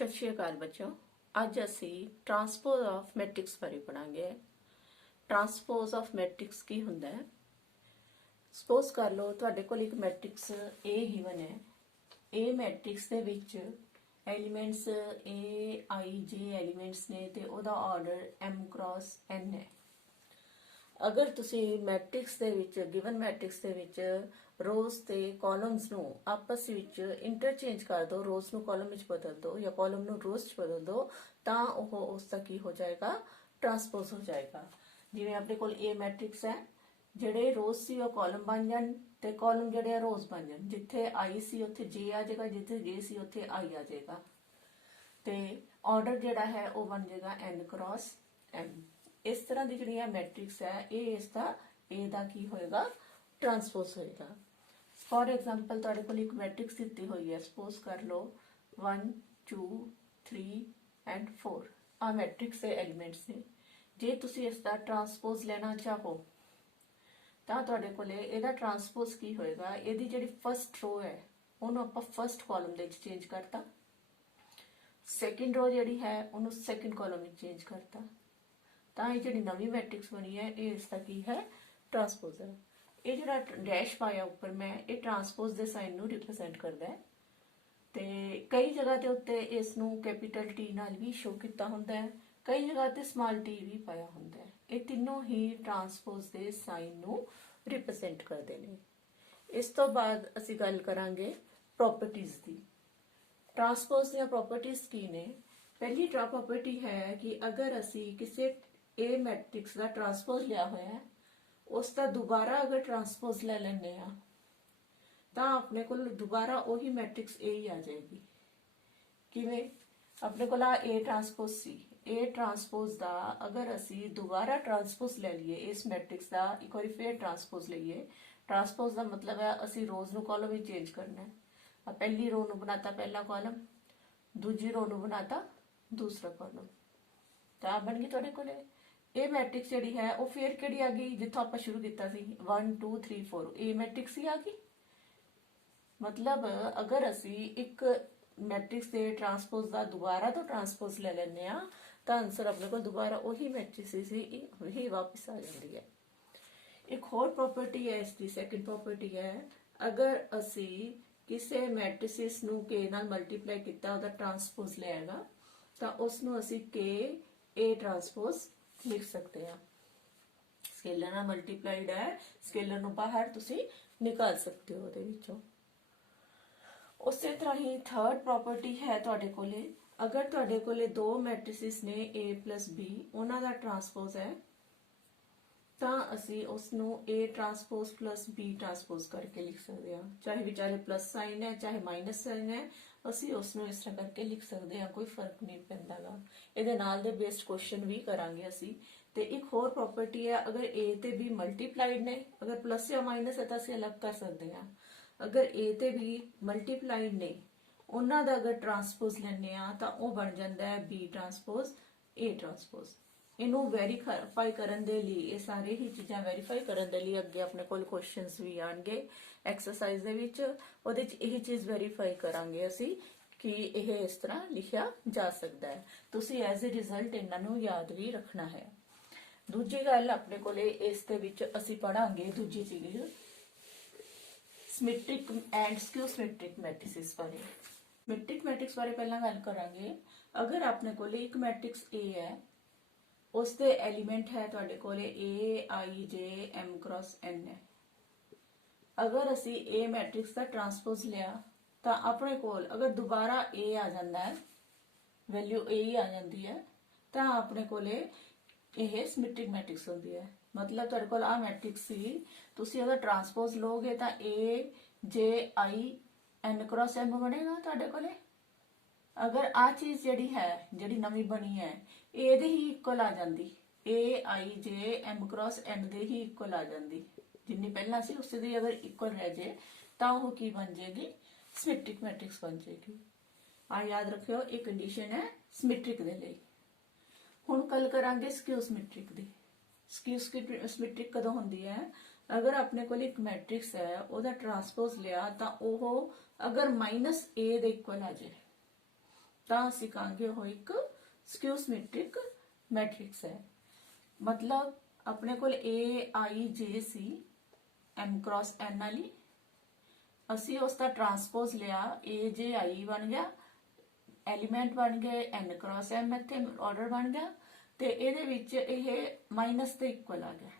सत श्री अकाल बच्चों। अज असी ट्रांसपोज ऑफ मैट्रिक्स बारे पढ़ांगे। ट्रांसपोज ऑफ मैट्रिक्स की हुंदा है। सपोज कर लो तुहाडे कोल एक मैट्रिक्स ए गिवन है। ए मैट्रिक्स दे विच एलीमेंट्स ए आई जे एलीमेंट्स ने ते ओदा ऑर्डर एम क्रॉस एन है। अगर तुसी मैट्रिक्स दे विच गिवन मैट्रिक्स दे विच रोज ते कॉलम्स नू आपस विच इंटरचेंज कर दो, रोज नू कॉलम विच बदल दो या कॉलम नू रोज च बदल दो, तां ओह उसदा की हो जाएगा, ट्रांसपोज हो जाएगा। जिवें अपने कोल ए मैट्रिक्स है, ਜਿਹੜੇ रोज सी ਉਹ कॉलम बन जान ते कॉलम ਜਿਹੜੇ रोज बन जान। जिथे आई सी उत्थे जे आ जाएगा, जिथे जे सी उत्थे आई आ जाएगा ते ऑर्डर ਜਿਹੜਾ है वो बन जाएगा एन क्रॉस एम। इस तरह की जी मैट्रिक्स है, ये इसका ए दा की होएगा, ट्रांसपोज होएगा। फॉर एग्जाम्पल तुहाडे कोल एक मैट्रिक्स दिती हुई है। सपोज कर लो 1 2 3 एंड 4 आ मैट्रिक्स के एलीमेंट्स ने। जे तुसी इसका ट्रांसपोज लेना चाहो ਤਾਂ ਤੁਹਾਡੇ ਕੋਲੇ ਇਹਦਾ ट्रांसपोज ਕੀ ਹੋਏਗਾ, ਇਹਦੀ ਜਿਹੜੀ फर्स्ट रो है ਉਹਨੂੰ ਆਪਾਂ फर्स्ट कॉलम ਦੇ ਵਿੱਚ ਚੇਂਜ ਕਰਤਾ, ਸੈਕਿੰਡ रो ਜਿਹੜੀ ਹੈ ਉਹਨੂੰ ਸੈਕਿੰਡ कॉलम ਵਿੱਚ ਚੇਂਜ ਕਰਤਾ, ਤਾਂ ਇਹ ਜਿਹੜੀ ਨਵੀਂ ਮੈਟ੍ਰਿਕਸ ਬਣੀ ਹੈ ਇਹ ਇਸ ਦਾ ਕੀ ਹੈ, ट्रांसपोज है। ਇਹ ਜਿਹੜਾ ਡੈਸ਼ ਪਾਇਆ ਉੱਪਰ ਮੈਂ, ਇਹ ट्रांसपोज ਦੇ ਸਾਈਨ ਨੂੰ ਰਿਪਰੈਜ਼ੈਂਟ ਕਰਦਾ ਹੈ ਤੇ ਕਈ ਜਗ੍ਹਾ ਤੇ ਉੱਤੇ ਇਸ ਨੂੰ ਕੈਪੀਟਲ ਟੀ ਨਾਲ ਵੀ ਸ਼ੋ ਕੀਤਾ ਹੁੰਦਾ ਹੈ, ਕਈ ਜਗ੍ਹਾ ਤੇ ਸਮਾਲ ਟੀ ਵੀ ਪਾਇਆ ਹੁੰਦਾ ਹੈ। ਇਹ ਤਿੰਨੋਂ ਹੀ ट्रांसपोज ਦੇ ਸਾਈਨ ਨੂੰ रिप्रजेंट करते हैं। इस तो बाद असी गल करांगे प्रॉपर्टीज की। ट्रांसपोज दी प्रॉपर्टीज की ने। पहली प्रॉपर्टी है कि अगर असी किसी ए मैट्रिक्स का ट्रांसपोज लिया हुआ है, उसका दोबारा अगर ट्रांसपोज ले लेने तो अपने को दोबारा वही मैट्रिक्स ए ही आ जाएगी। किवें अपने को A transpose C, A transpose दा अगर असी दोबारा ट्रांसपोज ले लीए इस मैट्रिक्स दा, एक बार फिर ट्रांसपोज लईए। ट्रांसपोज दा मतलब है असी रोज नू कॉलम ही चेंज करना है। पहली रो नू बनाता पहला कॉलम, दूजी रो नू बनाता दूसरा कॉलम, तो बन गई तुहाडे कोले ए मैट्रिक्स जिहड़ी है वो फिर किहड़ी आ गई, जिथों आपां शुरू कीता सी 1 2 3 4 ए मैट्रिक्स ही आ गई। मतलब अगर असी एक मैट्रिक्स के ट्रांसपोज का दोबारा तो ट्रांसपोज ले लेने तो आंसर अपने को दोबारा वही मैट्रिक्स ही वापस आ जाती है। एक होर प्रॉपर्टी है इसकी, सेकंड प्रॉपर्टी है, अगर असी किसी मैट्रिक्स नू के नाल मल्टीप्लाई किया उसका ट्रांसपोज लेगा तो उसनू असी के ए ट्रांसपोज लिख सकते हैं। स्केलर नाल मल्टीप्लाइड है, स्केलर नू बाहर तुसी निकाल सकते हो ਉਹਦੇ ਵਿੱਚੋਂ। उसे तरह ही थर्ड प्रॉपर्टी है तुहाडे कोले, अगर तुहाडे कोले दो मैट्रिसेस ने ए प्लस बी, उन्हां दा ट्रांसपोज है तो असी उसनू A transpose plus B transpose करके लिख सकते हैं। चाहे विचारे प्लस साइन है चाहे माइनस साइन है, असी उसनू इस तरह करके लिख सकते हैं, कोई फर्क नहीं पैंदा गा। इहदे नाल दे बेस्ड क्वेश्चन भी करांगे असी। ते एक होर प्रॉपर्टी है, अगर ए ते बी मल्टीप्लाइड ने, अगर प्लस या माइनस है तो असी अलग कर सकते हैं। अगर ए ते बी मल्टीप्लाइड ने, उन्हां दा अगर ट्रांसपोज लैने तो वह बन जाता है बी ट्रांसपोज ए ट्रांसपोज। इनू वेरीफाई करन दे लई, ये सारे ही चीज़ां वेरीफाई करन दे लई अगे अपने कोल क्वेश्चनस भी आएंगे एक्सरसाइज दे विच, उहदे च यही चीज़ वेरीफाई करांगे असी कि यह इस तरह लिखिया जा सकता है। तुसी एज ए रिजल्ट इन्हां नू याद भी रखना है। दूजी गल अपने कोले इस दे विच असी पढ़ांगे, दूजी चीज़ symmetric and skew symmetric matrices बारे। सिमेट्रिक मैट्रिक्स बारे पहला गल करांगे। अगर अपने कोले एक मैट्रिक्स ए है, उसके एलीमेंट है तुहाडे कोले ए आई जे एम क्रॉस एन है। अगर असी ए मैट्रिक्स का ट्रांसपोज लिया तो अपने कोल अगर दोबारा ए आ जाता है, वैल्यू ए ही आ जाती है, तो अपने कोले यह सिमेट्रिक मैट्रिक्स होती है। मतलब तुहाडे कोल आ मैट्रिक्स सी, तुसी अगर ट्रांसपोज लोगे तो ए जे आई एन क्रॉस एम बनेगा तुहाडे कोले। अगर आ चीज़ जिहड़ी है, जिहड़ी नवी बनी है, ए दे ही इक्वल आ जाती, ए आई जे एम क्रॉस एन दे ही इक्वल आ जाती, जिन्नी पहला सी उस दी अगर इक्वल रह जाए तो वह की बन जाएगी, सिमेट्रिक मैट्रिक्स बन जाएगी। आ याद रखियो, ये कंडीशन है सिमेट्रिक दे लई। हुण गल करांगे स्क्यू सिमेट्रिक दी। स्क्यू सिमेट्रिक कदों होंदी है, अगर अपने को एक मैट्रिक्स है ਉਹਦਾ ट्रांसपोज लिया तो वह अगर माइनस ए दे इक्वल आ जाए ਤਾਂ ਅਸੀਂ ਕਹਾਂਗੇ ਉਹ ਇੱਕ ਸਕਿਊ ਸਿਮੈਟ੍ਰਿਕ ਮੈਟ੍ਰਿਕਸ ਹੈ। मतलब अपने को AIJ सी M क्रॉस N वाली, असी उसका ट्रांसपोज लिया AJI बन गया, एलीमेंट बन गए N क्रॉस M, इत्थे ऑर्डर बन गया ते इहदे विच इह माइनस दे इक्वल आ गया,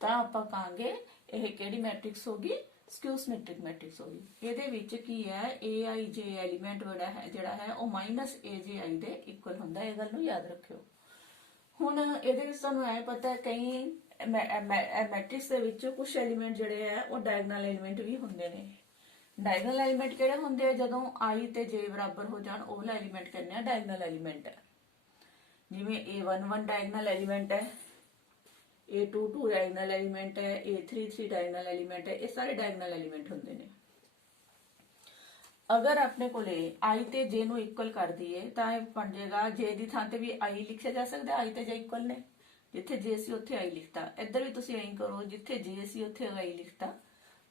तां आपां कहांगे इह किहड़ी मैट्रिक्स होगी, स्क्यू सिमैट्रिक मैट्रिक्स होगी। इहदे विच की है AIJ एलीमेंट जिहड़ा है वो माइनस AJI दे इक्वल हुंदा, इह गल नूं याद रखियो। ਹੁਣ ਇਹਦੇ ਵਿੱਚ ਸਾਨੂੰ ਐ ਪਤਾ ਕਈ ਮੈਟ੍ਰਿਕਸ ਦੇ ਵਿੱਚ ਕੁਝ ਐਲੀਮੈਂਟ ਜਿਹੜੇ ਆ ਉਹ ਡਾਇਗਨਲ ਐਲੀਮੈਂਟ ਵੀ ਹੁੰਦੇ ਨੇ। ਡਾਇਗਨਲ ਐਲੀਮੈਂਟ ਕਿਹੜੇ ਹੁੰਦੇ ਆ, ਜਦੋਂ i ਤੇ j ਬਰਾਬਰ ਹੋ ਜਾਣ ਉਹ ਵਾਲਾ ਐਲੀਮੈਂਟ ਕਹਿੰਦੇ ਆ ਡਾਇਗਨਲ ਐਲੀਮੈਂਟ ਹੈ। ਜਿਵੇਂ a11 ਡਾਇਗਨਲ ਐਲੀਮੈਂਟ ਹੈ, a22 ਡਾਇਗਨਲ ਐਲੀਮੈਂਟ ਹੈ, a33 ਡਾਇਗਨਲ ਐਲੀਮੈਂਟ ਹੈ, ਇਹ ਸਾਰੇ ਡਾਇਗਨਲ ਐਲੀਮੈਂਟ ਹੁੰਦੇ ਨੇ। अगर अपने को आई ते जे नू इक्वल कर दिए तो बन जाएगा जे की थां ते भी आई लिखा जा सकता, आई ते जे इक्वल ने, जिथे जे सी उत्थे आई लिखता। इधर भी तुसीं ऐं करो, जिथे जे सी उत्थे आई लिखता,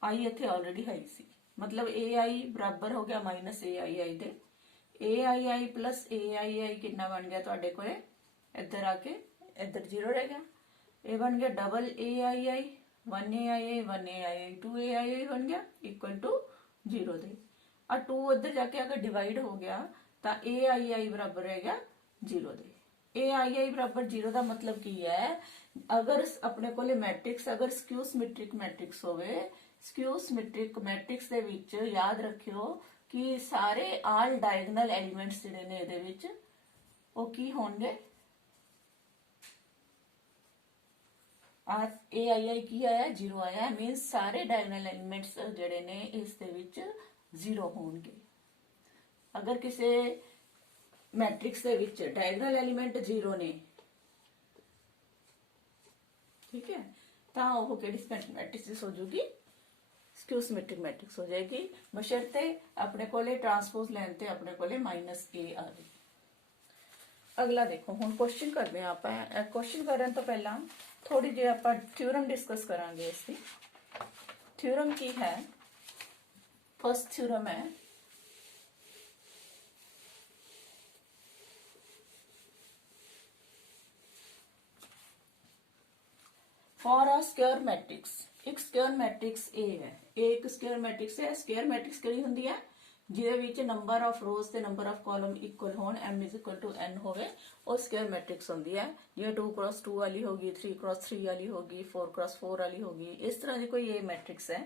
आई इत्थे ऑलरेडी है सी, मतलब ए आई बराबर हो गया माइनस ए आई दे। ए आई प्लस ए आई कितना बन गया तुहाडे कोले, इधर आके इधर जीरो रह गया, ये बन गया डबल ए आई 1 ए आई 2 ए आई बन गया इक्वल टू जीरो दे। और 2 उधर जाके अगर डिवाइड हो गया तो ए आई बराबर रह गया जीरो दे। ए आई बराबर जीरो का मतलब की है, अगर अपने को मैट्रिक्स अगर स्क्यू सिमैट्रिक मैट्रिक्स होवे, स्क्यू सिमैट्रिक मैट्रिक्स दे विच याद रखियो कि सारे आल डायगनल एलीमेंट्स जिहड़े ने इहदे विच वो की होणगे, ए आई की आया जीरो आया, मीनस सारे डायगनल एलीमेंट्स जिहड़े ने इस दे विच जीरो होणगे। अगर किसी मैट्रिक्स दे विच डायगनल एलीमेंट जीरो ने, ठीक है, तो वह किहड़ी मैट्रिक्स हो जाएगी, स्क्यू सिमैट्रिक मैट्रिक्स हो जाएगी, बशर्ते अपने कोले ट्रांसपोज लैन ते अपने कोले माइनस ए आ जाए। अगला देखो, हुण क्वेश्चन करते हैं आप। क्वेश्चन करने तो पहला थोड़ी जी आप थ्योरम डिस्कस करांगे। इसकी थ्योरम की है, फर्स्ट थ्योरम है फॉर अ स्क्वायर मैट्रिक्स। एक स्क्वायर मैट्रिक्स ए है, एक स्क्वायर मैट्रिक्स है। स्क्वायर मैट्रिक्स किहड़ी हुंदी है, जिहदे विच नंबर ऑफ रोज ते नंबर ऑफ कॉलम इक्वल होण, m is equal to n होवे, और स्क्वायर मैट्रिक्स हुंदी है। जिवें 2x2 वाली होगी, 3x3 वाली होगी, 4x4 वाली होगी, इस तरह की कोई ये मैट्रिक्स है,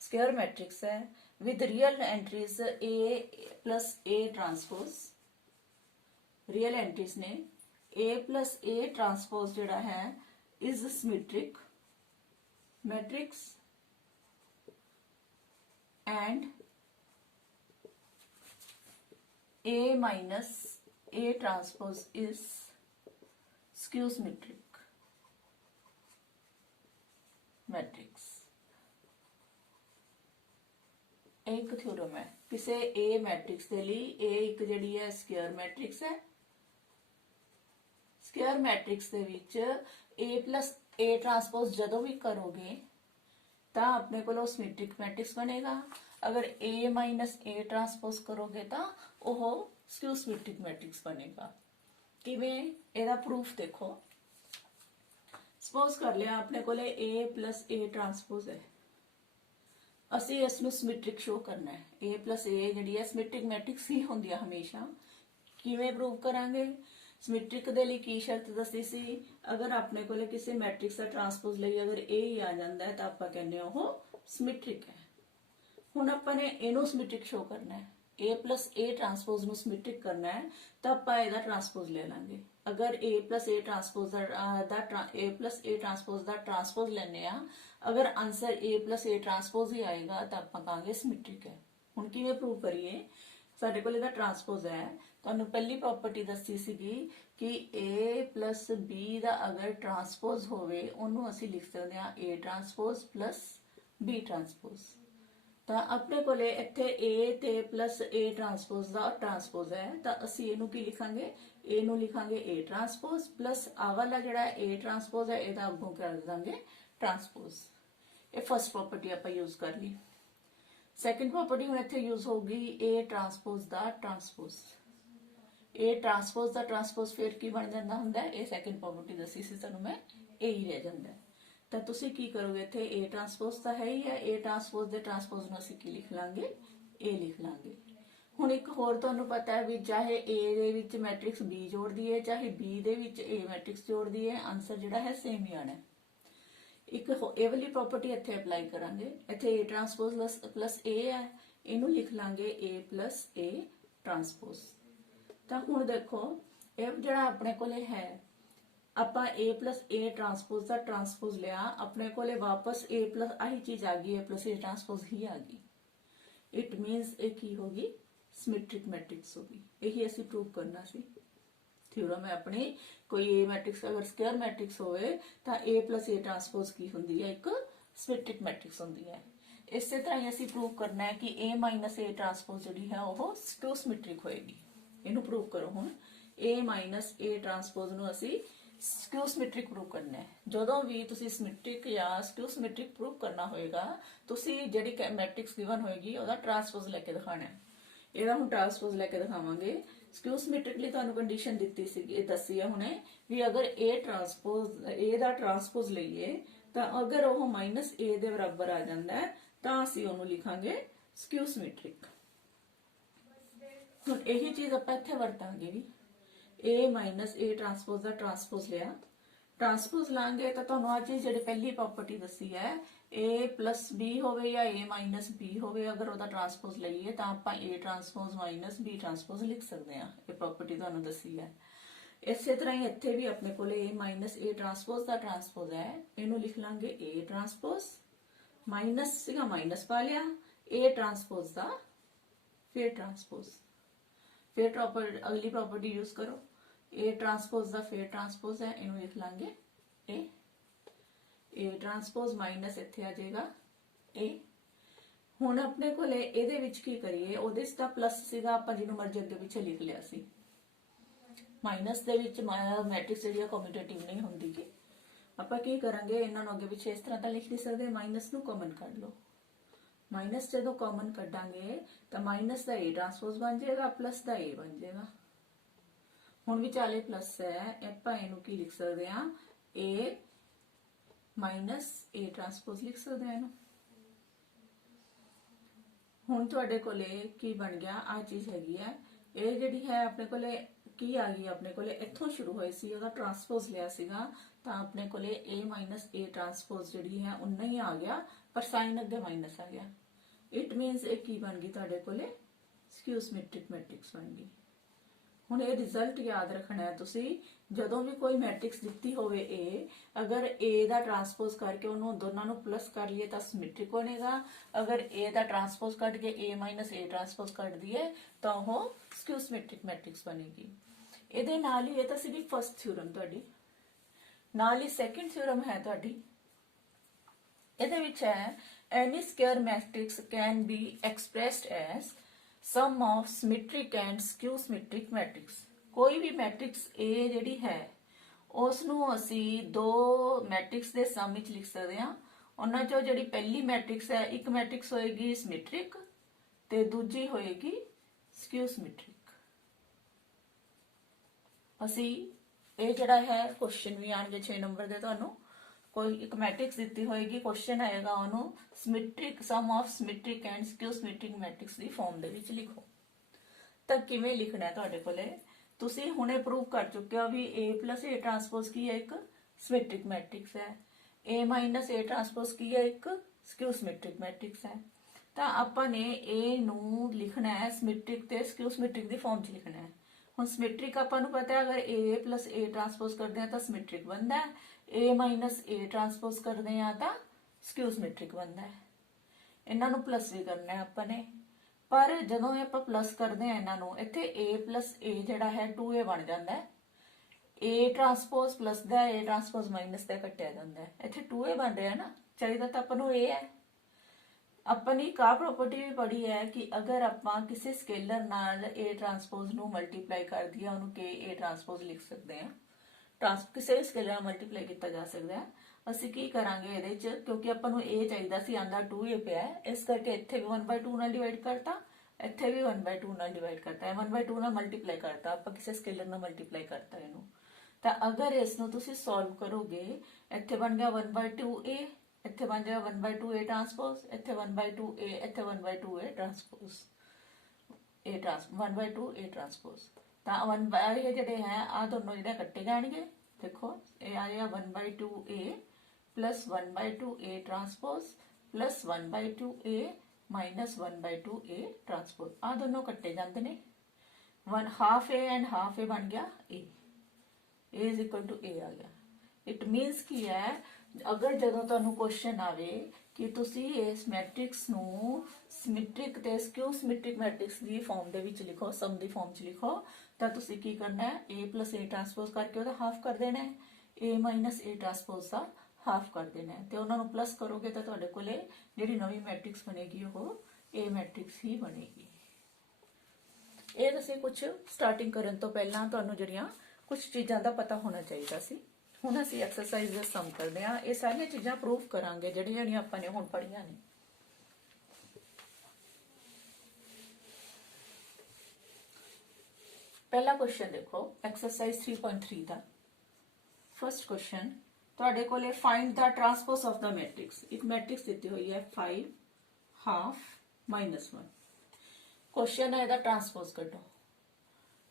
स्क्वायर मैट्रिक्स है with real entries a plus a transpose. Real entries ने a प्लस a ट्रांसपोज जिहड़ा है is symmetric matrix and a minus a transpose is skew symmetric matrix. एक थ्योरम है किसी ए मैट्रिक्स के लिए, ए एक जिहड़ी है स्क्वायर मैट्रिक्स है। स्क्वायर मैट्रिक्स के विच ए प्लस ए ट्रांसपोज जदों भी करोगे तो अपने को सिमेट्रिक मैट्रिक्स बनेगा। अगर ए माइनस ए ट्रांसपोज करोगे तो वह स्क्यू सिमेट्रिक मैट्रिक्स बनेगा। किवें, एदा प्रूफ देखो। सपोज कर लिया अपने को ए प्लस ए ट्रांसपोज है, असी इसनूं सिमेट्रिक शो करना है। ए प्लस ए जिहड़ी है सिमेट्रिक मैट्रिक्स ही होंदी है हमेशा। किवें प्रूव करांगे, सिमेट्रिक दे लई की शर्त दसी सी, अगर अपने को किसी मैट्रिक्स का ट्रांसपोज लई अगर ए ही आ जाता है तो आपां कहने ओह सिमेट्रिक है। हुण आपां ने इहनूं सिमेट्रिक शो करना है, ए प्लस ए ट्रांसपोज नूं सिमेट्रिक करना है तो आपां इहदा ट्रांसपोज ले लांगे। अगर ए प्लस ए ट्रांसपोज दा ट्रांसपोज लैने आ, अगर answer A plus A transpose ही आएगा तो आपां कहांगे सिमेट्रिक है। हुण किवें प्रूव करिए, साडे कोल इहदा ट्रांसपोज है, तुहानूं पहली प्रॉपर्टी दसी सीगी कि ए प्लस बी दा अगर ट्रांसपोज होवे उहनूं असीं लिख सकदे हां A transpose plus B transpose. तो अपने को इत्थे ए ते प्लस ए ट्रांसपोज दा ट्रांसपोज है, तो असीं इहनूं की लिखांगे, ए नूं लिखांगे ए ट्रांसपोज प्लस आ वाला जिहड़ा ए ट्रांसपोज है इहदा अगों कर दांगे ट्रांसपोज। ये फर्स्ट प्रॉपर्टी आपां यूज कर ली। ਸੈਕੰਡ ਪ੍ਰੋਪਰਟੀ ਹੁਣ ਇੱਥੇ ਯੂਜ਼ ਹੋਊਗੀ A ਟਰਾਂਸਪੋਜ਼ ਦਾ ਟਰਾਂਸਪੋਜ਼। A ਟਰਾਂਸਪੋਜ਼ ਦਾ ਟਰਾਂਸਪੋਜ਼ ਫਿਰ ਕੀ ਬਣ ਜਾਂਦਾ ਹੁੰਦਾ ਹੈ, ਇਹ ਸੈਕੰਡ ਪ੍ਰੋਪਰਟੀ ਦੱਸੀ ਸੀ ਤੁਹਾਨੂੰ ਮੈਂ, A ਹੀ ਰਹਿ ਜਾਂਦਾ। ਤਾਂ ਤੁਸੀਂ ਕੀ ਕਰੋਗੇ, ਇੱਥੇ A ਟਰਾਂਸਪੋਜ਼ ਤਾਂ ਹੈ ਹੀ ਹੈ, A ਟਰਾਂਸਪੋਜ਼ ਦੇ ਟਰਾਂਸਪੋਜ਼ ਨੂੰ ਅਸੀਂ ਕੀ ਲਿਖ ਲਾਂਗੇ, A ਲਿਖ ਲਾਂਗੇ। ਹੁਣ ਇੱਕ ਹੋਰ ਤੁਹਾਨੂੰ ਪਤਾ ਹੈ ਵੀ ਚਾਹੇ A ਦੇ ਵਿੱਚ ਮੈਟ੍ਰਿਕਸ B ਜੋੜ ਦਈਏ, ਚਾਹੇ B ਦੇ ਵਿੱਚ A ਮੈਟ੍ਰਿਕਸ ਜੋੜ ਦਈਏ, ਆਨਸਰ ਜਿਹੜਾ ਹੈ ਸੇਮ ਹੀ ਆਣਾ। ਇੱਕ ਇਹ ਵਾਲੀ ਪ੍ਰੋਪਰਟੀ ਇੱਥੇ ਅਪਲਾਈ ਕਰਾਂਗੇ, ਇੱਥੇ A ਟਰਾਂਸਪੋਜ਼ ਪਲਸ A ਹੈ, ਇਹਨੂੰ ਲਿਖ ਲਾਂਗੇ A ਪਲਸ A ਟਰਾਂਸਪੋਜ਼। ਤਾਂ ਹੁਣ ਦੇਖੋ ਇਹ ਜਿਹੜਾ ਆਪਣੇ ਕੋਲੇ ਹੈ, ਆਪਾਂ A ਪਲਸ A ਟਰਾਂਸਪੋਜ਼ ਦਾ ਟਰਾਂਸਪੋਜ਼ ਲਿਆ, ਆਪਣੇ ਕੋਲੇ ਵਾਪਸ A ਪਲਸ ਆਹੀ ਚੀਜ਼ ਆ ਗਈ, A ਪਲਸ A ਟਰਾਂਸਪੋਜ਼ ਹੀ ਆ ਗਈ। ਇਟ ਮੀਨਸ ਇਹ ਕੀ ਹੋਗੀ, ਸਿਮੈਟ੍ਰਿਕ ਮੈਟ੍ਰਿਕਸ ਹੋਗੀ। ਇਹੀ ਅਸੀਂ ਪ੍ਰੂਵ ਕਰਨਾ ਸੀ। ਥਿਓਰਮ ਹੈ ਆਪਣੀ, ਕੋਈ A ਮੈਟ੍ਰਿਕਸ ਅਗਰ ਸਕੁਅਰ ਮੈਟ੍ਰਿਕਸ ਹੋਵੇ ਤਾਂ A ਪਲਸ A ਟਰਾਂਸਪੋਜ਼ ਕੀ ਹੁੰਦੀ ਹੈ, ਇੱਕ ਸਿਮੈਟ੍ਰਿਕ ਮੈਟ੍ਰਿਕਸ ਹੁੰਦੀ ਹੈ। ਇਸੇ ਤਰ੍ਹਾਂ ਹੀ ਅਸੀਂ ਪ੍ਰੂਵ ਕਰਨਾ ਹੈ ਕਿ A ਮਾਈਨਸ A ਟਰਾਂਸਪੋਜ਼ ਜਿਹੜੀ ਹੈ ਉਹ ਸਕੁਅਰ ਸਿਮੈਟ੍ਰਿਕ ਹੋਏਗੀ। ਇਹਨੂੰ ਪ੍ਰੂਵ ਕਰੋ। ਹੁਣ A ਮਾਈਨਸ A ਟਰਾਂਸਪੋਜ਼ ਨੂੰ ਅਸੀਂ ਸਕੁਅਰ ਸਿਮੈਟ੍ਰਿਕ ਪ੍ਰੂਵ ਕਰਨਾ ਹੈ। ਜਦੋਂ ਵੀ ਤੁਸੀਂ ਸਿਮੈਟ੍ਰਿਕ ਜਾਂ ਸਕੁਅਰ ਸਿਮੈਟ੍ਰਿਕ ਪ੍ਰੂਵ ਕਰਨਾ ਹੋਏਗਾ, ਤੁਸੀਂ ਜਿਹੜੀ ਮੈਟ੍ਰਿਕਸ ਗਿਵਨ ਹੋਏਗੀ ਉਹਦਾ ਟਰਾਂਸਪੋਜ਼ ਲੈ ਕੇ ਦਿਖਾਣਾ ਹੈ। ਇਹਦਾ ਹੁਣ ਟਰਾਂਸਪੋਜ਼ ਲੈ ਕੇ ਦਿਖਾਵਾਂਗੇ। ਸਕੁਅਰ ਸਿਮੈਟ੍ਰਿਕ ਲਈ ਤੁਹਾਨੂੰ ਕੰਡੀਸ਼ਨ ਦਿੱਤੀ ਸੀ, ਇਹ ਦੱਸੀ ਹੈ ਹੁਣੇ ਵੀ ਅਗਰ A ਟਰਾਂਸਪੋਜ਼ A ਦਾ ਟਰਾਂਸਪੋਜ਼ ਲਈਏ ਤਾਂ ਅਗਰ ਉਹ ਮਾਈਨਸ A ਦੇ ਬਰਾਬਰ ਆ ਜਾਂਦਾ ਹੈ ਤਾਂ ਅਸੀਂ ਉਹਨੂੰ ਲਿਖਾਂਗੇ ਸਕੁਅਰ ਸਿਮੈਟ੍ਰਿਕ। ਹੁਣ ਇਹੀ ਚੀਜ਼ ਆਪਾਂ ਇੱਥੇ ਵਰਤਾਂਗੇ ਵੀ A ਮਾਈਨਸ A ਟਰਾਂਸਪੋਜ਼ ਦਾ ਟਰਾਂਸਪੋਜ਼ ਲਿਆ, ਟਰਾਂਸਪੋਜ਼ ਲਾਂਗੇ ਤਾਂ ਤੁਹਾਨੂੰ ਆ ਚੀਜ਼ ਜਿਹੜੀ ਪਹਿਲੀ ਪ੍ਰੋਪਰਟੀ ਦੱਸੀ ਹੈ A ਪਲਸ B ਹੋਵੇ ਜਾਂ A ਮਾਈਨਸ B ਹੋਵੇ, ਅਗਰ ਉਹਦਾ ਟਰਾਂਸਪੋਜ਼ ਲਈਏ ਤਾਂ ਆਪਾਂ A ਟਰਾਂਸਪੋਜ਼ ਮਾਈਨਸ B ਟਰਾਂਸਪੋਜ਼ ਲਿਖ ਸਕਦੇ ਹਾਂ। ਇਹ ਪ੍ਰੋਪਰਟੀ ਤੁਹਾਨੂੰ ਦੱਸੀ ਹੈ। ਇਸੇ ਤਰ੍ਹਾਂ ਹੀ ਇੱਥੇ ਵੀ ਆਪਣੇ ਕੋਲੇ A ਮਾਈਨਸ A ਟਰਾਂਸਪੋਜ਼ ਦਾ ਟਰਾਂਸਪੋਜ਼ ਹੈ, ਇਹਨੂੰ ਲਿਖ ਲਾਂਗੇ A ਟਰਾਂਸਪੋਜ਼, ਮਾਈਨਸ ਸੀਗਾ ਮਾਈਨਸ ਪਾ ਲਿਆ, A ਟਰਾਂਸਪੋਜ਼ ਦਾ ਫਿਰ ਟਰਾਂਸਪੋਜ਼। ਫਿਰ ਅਗਲੀ ਪ੍ਰੋਪਰਟੀ ਯੂਜ਼ ਕਰੋ, A ਟਰਾਂਸਪੋਜ਼ ਦਾ ਫਿਰ ਟਰਾਂਸਪੋਜ਼ ਹੈ, ਇਹਨੂੰ ਲਿਖ ਲਾਂਗੇ A ਟਰਾਂਸਪੋਜ਼ ਮਾਈਨਸ ਇੱਥੇ ਆ ਜਾਏਗਾ A। ਹੁਣ ਆਪਣੇ ਕੋਲੇ ਇਹਦੇ ਵਿੱਚ ਕੀ ਕਰੀਏ, ਉਹਦੇ ਚ ਤਾਂ ਪਲੱਸ ਸੀਗਾ, ਆਪਾਂ ਜਿਹਨੂੰ ਮਰਜ਼ੀ ਅੱਗੇ ਪਿੱਛੇ ਲਿਖ ਲਿਆ ਸੀ। ਮਾਈਨਸ ਦੇ ਵਿੱਚ ਮੈਟ੍ਰਿਕਸ ਜਿਹੜੀ ਕਮਿਊਟੇਟਿਵ ਨਹੀਂ ਹੁੰਦੀ ਕਿ ਆਪਾਂ ਕੀ ਕਰਾਂਗੇ, ਇਹਨਾਂ ਨੂੰ ਅੱਗੇ ਪਿੱਛੇ ਇਸ ਤਰ੍ਹਾਂ ਤਾਂ ਲਿਖ ਨਹੀਂ ਸਕਦੇ, ਮਾਈਨਸ ਨੂੰ ਕਾਮਨ ਕੱਢ ਲਓ। ਮਾਈਨਸ ਜਦੋਂ ਕਾਮਨ ਕੱਢਾਂਗੇ ਤਾਂ ਮਾਈਨਸ ਦਾ A ਟਰਾਂਸਪੋਜ਼ ਬਣ ਜਾਏਗਾ, ਪਲੱਸ ਦਾ A ਬਣ ਜਾਏਗਾ। ਹੁਣ ਵਿਚਾਲੇ ਪਲੱਸ ਹੈ, ਆਪਾਂ ਇਹਨੂੰ ਕੀ ਲਿਖ ਸਕਦੇ ਹਾਂ, A ਮਾਈਨਸ A ਟਰਾਂਸਪੋਜ਼ ਲਿਖ ਸਕਦੇ ਹਾਂ ਇਹਨੂੰ। ਹੁਣ ਤੁਹਾਡੇ ਕੋਲੇ ਕੀ ਬਣ ਗਿਆ, ਆ ਚੀਜ਼ ਹੈਗੀ ਹੈ, ਇਹ ਜਿਹੜੀ ਹੈ ਆਪਣੇ ਕੋਲੇ ਕੀ ਆ ਗਈ, ਆਪਣੇ ਕੋਲੇ ਇੱਥੋਂ ਸ਼ੁਰੂ ਹੋਈ ਸੀ, ਉਹਦਾ ਟਰਾਂਸਪੋਜ਼ ਲਿਆ ਸੀਗਾ ਤਾਂ ਆਪਣੇ ਕੋਲੇ A ਮਾਈਨਸ A ਟਰਾਂਸਪੋਜ਼ ਜਿਹੜੀ ਹੈ ਉਨਾ ਹੀ ਆ ਗਿਆ, ਪਰ ਸਾਈਨ ਅੱਗੇ ਮਾਈਨਸ ਆ ਗਿਆ। ਇਟ ਮੀਨਸ ਇਹ ਕੀ ਬਣ ਗਈ ਤੁਹਾਡੇ ਕੋਲੇ, ਸਕੁਅਰ ਸਿਮੈਟ੍ਰਿਕ ਮੈਟ੍ਰਿਕਸ ਬਣ ਗਈ। ਹੁਣ ਇਹ ਰਿਜ਼ਲਟ ਯਾਦ ਰੱਖਣਾ ਹੈ ਤੁਸੀਂ, ਜਦੋਂ ਵੀ ਕੋਈ ਮੈਟ੍ਰਿਕਸ ਦਿੱਤੀ ਹੋਵੇ A, ਅਗਰ A ਦਾ ਟਰਾਂਸਪੋਜ਼ ਕਰਕੇ ਉਹਨੂੰ ਦੋਨਾਂ ਨੂੰ ਪਲੱਸ ਕਰ ਲਈਏ ਤਾਂ ਸਿਮੈਟ੍ਰਿਕ ਬਣੇਗਾ, ਅਗਰ A ਦਾ ਟਰਾਂਸਪੋਜ਼ ਕੱਢ ਕੇ A ਮਾਈਨਸ A ਟਰਾਂਸਪੋਜ਼ ਕੱਢ ਦਈਏ ਤਾਂ ਉਹ ਸਕੁਅਰ ਸਿਮੈਟ੍ਰਿਕ ਮੈਟ੍ਰਿਕਸ ਬਣੇਗੀ। ਇਹਦੇ ਨਾਲ ਹੀ ਇਹ ਤਾਂ ਸਿਰਫ ਫਸਟ ਥਿਊਰਮ ਤੁਹਾਡੀ, ਨਾਲ ਹੀ ਸੈਕੰਡ ਥਿਊਰਮ ਹੈ ਤੁਹਾਡੀ। ਇਹਦੇ ਵਿੱਚ ਹੈ any square matrix can be expressed as sum of symmetric and skew symmetric matrix। ਕੋਈ ਵੀ ਮੈਟ੍ਰਿਕਸ A ਜਿਹੜੀ ਹੈ ਉਸ ਨੂੰ ਅਸੀਂ ਦੋ ਮੈਟ੍ਰਿਕਸ ਦੇ ਸਮ ਵਿੱਚ ਲਿਖ ਸਕਦੇ ਹਾਂ। ਉਹਨਾਂ ਚੋਂ ਜਿਹੜੀ ਪਹਿਲੀ ਮੈਟ੍ਰਿਕਸ ਹੈ, ਇੱਕ ਮੈਟ੍ਰਿਕਸ ਹੋਏਗੀ ਸਿਮੈਟ੍ਰਿਕ ਤੇ ਦੂਜੀ ਹੋਏਗੀ ਸਕੁਅਰ ਸਿਮੈਟ੍ਰਿਕ। ਅਸੀਂ ਇਹ ਜਿਹੜਾ ਹੈ ਕੁਐਸਚਨ ਵੀ ਆਣਗੇ 6 ਨੰਬਰ ਦੇ, ਤੁਹਾਨੂੰ ਕੋਈ ਇੱਕ ਮੈਟ੍ਰਿਕਸ ਦਿੱਤੀ ਹੋਏਗੀ, ਕੁਐਸਚਨ ਆਏਗਾ ਉਹਨੂੰ symmetric sum of symmetric and skew symmetric matrix ਦੀ ਫਾਰਮ ਦੇ ਵਿੱਚ ਲਿਖੋ। ਤਾਂ ਕਿਵੇਂ ਲਿਖਣਾ ਹੈ ਤੁਹਾਡੇ ਕੋਲੇ, ਤੁਸੀਂ ਹੁਣੇ ਪ੍ਰੂਵ ਕਰ ਚੁੱਕੇ ਹੋ ਵੀ A ਪਲਸ A ਟਰਾਂਸਪੋਜ਼ ਕੀ ਹੈ, ਇੱਕ ਸਿਮੈਟ੍ਰਿਕ ਮੈਟ੍ਰਿਕਸ ਹੈ। A ਮਾਈਨਸ A ਟਰਾਂਸਪੋਜ਼ ਕੀ ਹੈ, ਇੱਕ ਸਕੁਅਰ ਸਿਮੈਟ੍ਰਿਕ ਮੈਟ੍ਰਿਕਸ ਹੈ। ਤਾਂ ਆਪਾਂ ਨੇ A ਨੂੰ ਲਿਖਣਾ ਹੈ ਸਿਮੈਟ੍ਰਿਕ ਤੇ ਸਕੁਅਰ ਸਿਮੈਟ੍ਰਿਕ ਦੀ ਫਾਰਮ 'ਚ ਲਿਖਣਾ ਹੈ। ਹੁਣ ਸਿਮੈਟ੍ਰਿਕ ਆਪਾਂ ਨੂੰ ਪਤਾ ਹੈ, ਅਗਰ A ਪਲਸ A ਟਰਾਂਸਪੋਜ਼ ਕਰਦੇ ਹਾਂ ਤਾਂ ਸਿਮੈਟ੍ਰਿਕ ਬਣਦਾ ਹੈ, A ਮਾਈਨਸ A ਟਰਾਂਸਪੋਜ਼ ਕਰਦੇ ਹਾਂ ਤਾਂ ਸਕੁਅਰ ਸਿਮੈਟ੍ਰਿਕ ਬਣਦਾ ਹੈ। ਇਹਨਾਂ ਨੂੰ ਪਲੱਸ ਵੀ ਕਰਨਾ ਹੈ ਆਪਾਂ ਨੇ, ਪਰ ਜਦੋਂ ਆਪਾਂ ਪਲੱਸ ਕਰਦੇ ਹਾਂ ਇਹਨਾਂ ਨੂੰ, ਇੱਥੇ A ਪਲਸ A ਜਿਹੜਾ ਹੈ 2A ਬਣ ਜਾਂਦਾ ਹੈ। A ਟਰਾਂਸਪੋਜ਼ ਪਲੱਸ ਦਾ A ਟਰਾਂਸਪੋਜ਼ ਮਾਈਨਸ ਦਾ ਕੱਟਿਆ ਜਾਂਦਾ ਹੈ, ਇੱਥੇ 2A ਬਣ ਰਿਹਾ ਨਾ, ਚਾਹੀਦਾ ਤਾਂ ਆਪਾਂ ਨੂੰ A ਹੈ। ਆਪਾਂ ਨੇ ਇੱਕ ਪ੍ਰੋਪਰਟੀ ਵੀ ਪੜ੍ਹੀ ਹੈ ਕਿ ਅਗਰ ਆਪਾਂ ਕਿਸੇ ਸਕੇਲਰ ਨਾਲ A ਟਰਾਂਸਪੋਜ਼ ਨੂੰ ਮਲਟੀਪਲਾਈ ਕਰ ਦਈਏ, ਉਹਨੂੰ A ਟਰਾਂਸਪੋਜ਼ ਲਿਖ ਸਕਦੇ ਹਾਂ। ਕਿਸੇ ਵੀ ਸਕੇਲਰ ਨਾਲ ਮਲਟੀਪਲਾਈ ਕੀਤਾ ਜਾ ਸਕਦਾ ਹੈ। ਅਸੀਂ ਕੀ ਕਰਾਂਗੇ ਇਹਦੇ ਚ, ਕਿਉਂਕਿ ਆਪਾਂ ਨੂੰ a ਚਾਹੀਦਾ ਸੀ, ਆਂਦਾ 2a ਪਿਆ ਹੈ, ਇਸ ਕਰਕੇ ਇੱਥੇ ਵੀ 1/2 ਨਾਲ ਡਿਵਾਈਡ ਕਰਤਾ, ਇੱਥੇ ਵੀ 1/2 ਨਾਲ ਡਿਵਾਈਡ ਕਰਤਾ, 1/2 ਨਾਲ ਮਲਟੀਪਲਾਈ ਕਰਤਾ, ਆਪਾਂ ਕਿਸੇ ਸਕੇਲਰ ਨਾਲ ਮਲਟੀਪਲਾਈ ਕਰਤਾ ਇਹਨੂੰ। ਤਾਂ ਅਗਰ ਇਸ ਨੂੰ ਤੁਸੀਂ ਸੋਲਵ ਕਰੋਗੇ, ਇੱਥੇ ਬਣ ਗਿਆ 1/2a, ਇੱਥੇ ਬਣ ਜਾਏਗਾ 1/2a ਟਰਾਂਸਪੋਜ਼, ਇੱਥੇ 1/2a, ਇੱਥੇ 1/2a ਟਰਾਂਸਪੋਜ਼, 1/2a ਟਰਾਂਸਪੋਜ਼। ਤਾਂ ਇਹ ਜਿਹੜੇ ਹੈ ਆ ਦੋਨੋਂ ਜਿਹੜੇ ਕੱਟੇ ਜਾਣਗੇ। ਦੇਖੋ ਇਹ ਆ ਜਾਏਗਾ 1/2a plus 1/2a transpose plus 1/2a minus 1/2a transpose, आ दोनों कट्टे जाते ने, half a and half a बन गया a is equal to a आ गया। इट मीनस की है अगर ਜਦੋਂ ਤੁਹਾਨੂੰ ਕੁਐਸਚਨ ਆਵੇ ਕਿ ਤੁਸੀਂ ਇਸ ਮੈਟ੍ਰਿਕਸ ਨੂੰ ਸਿਮੈਟ੍ਰਿਕ ਤੇ ਸਕਿਊ ਸਿਮੈਟ੍ਰਿਕ ਮੈਟ੍ਰਿਕਸ ਦੀ ਫਾਰਮ ਦੇ ਵਿੱਚ ਲਿਖੋ, ਸਮ ਦੀ ਫਾਰਮ 'ਚ ਲਿਖੋ, ਤਾਂ ਤੁਸੀਂ ਕੀ ਕਰਨਾ ਹੈ, a plus a ट्रांसपोज करके ਉਹਦਾ ਹਾਫ ਕਰ ਦੇਣਾ ਹੈ, a minus a transpose the half ਕਰ ਦੇਣਾ ਹੈ, ਤੇ ਉਹਨਾਂ ਨੂੰ ਪਲੱਸ ਕਰੋਗੇ ਤਾਂ ਤੁਹਾਡੇ ਕੋਲੇ ਜਿਹੜੀ ਨਵੀਂ ਮੈਟ੍ਰਿਕਸ ਬਣੇਗੀ ਉਹ a ਮੈਟ੍ਰਿਕਸ ਹੀ ਬਣੇਗੀ। ਇਹ ਤੁਸੀਂ ਕੁਝ ਸਟਾਰਟਿੰਗ ਕਰਨ ਤੋਂ ਪਹਿਲਾਂ ਤੁਹਾਨੂੰ ਜਿਹੜੀਆਂ ਕੁਝ ਚੀਜ਼ਾਂ ਦਾ ਪਤਾ ਹੋਣਾ ਚਾਹੀਦਾ ਸੀ। ਹੁਣ ਅਸੀਂ ਐਕਸਰਸਾਈਜ਼ ਦਾ ਸਮ ਕਰਦੇ ਹਾਂ, ਇਹ ਸਾਰੀਆਂ ਚੀਜ਼ਾਂ ਪ੍ਰੂਫ ਕਰਾਂਗੇ ਜਿਹੜੀਆਂ ਆਪਾਂ ਨੇ ਹੁਣ ਪੜ੍ਹੀਆਂ ਨੇ। पहला क्वेश्चन देखो एक्सरसाइज 3.3 ਦਾ फर्स्ट क्वेश्चन ਤੁਹਾਡੇ ਕੋਲੇ find the transpose of the matrix, एक मैट्रिक्स ਦਿੱਤੀ ਹੋਈ ਹੈ 5 हाफ -1। क्वेश्चन है ਇਹਦਾ ट्रांसपोज ਕੱਢੋ।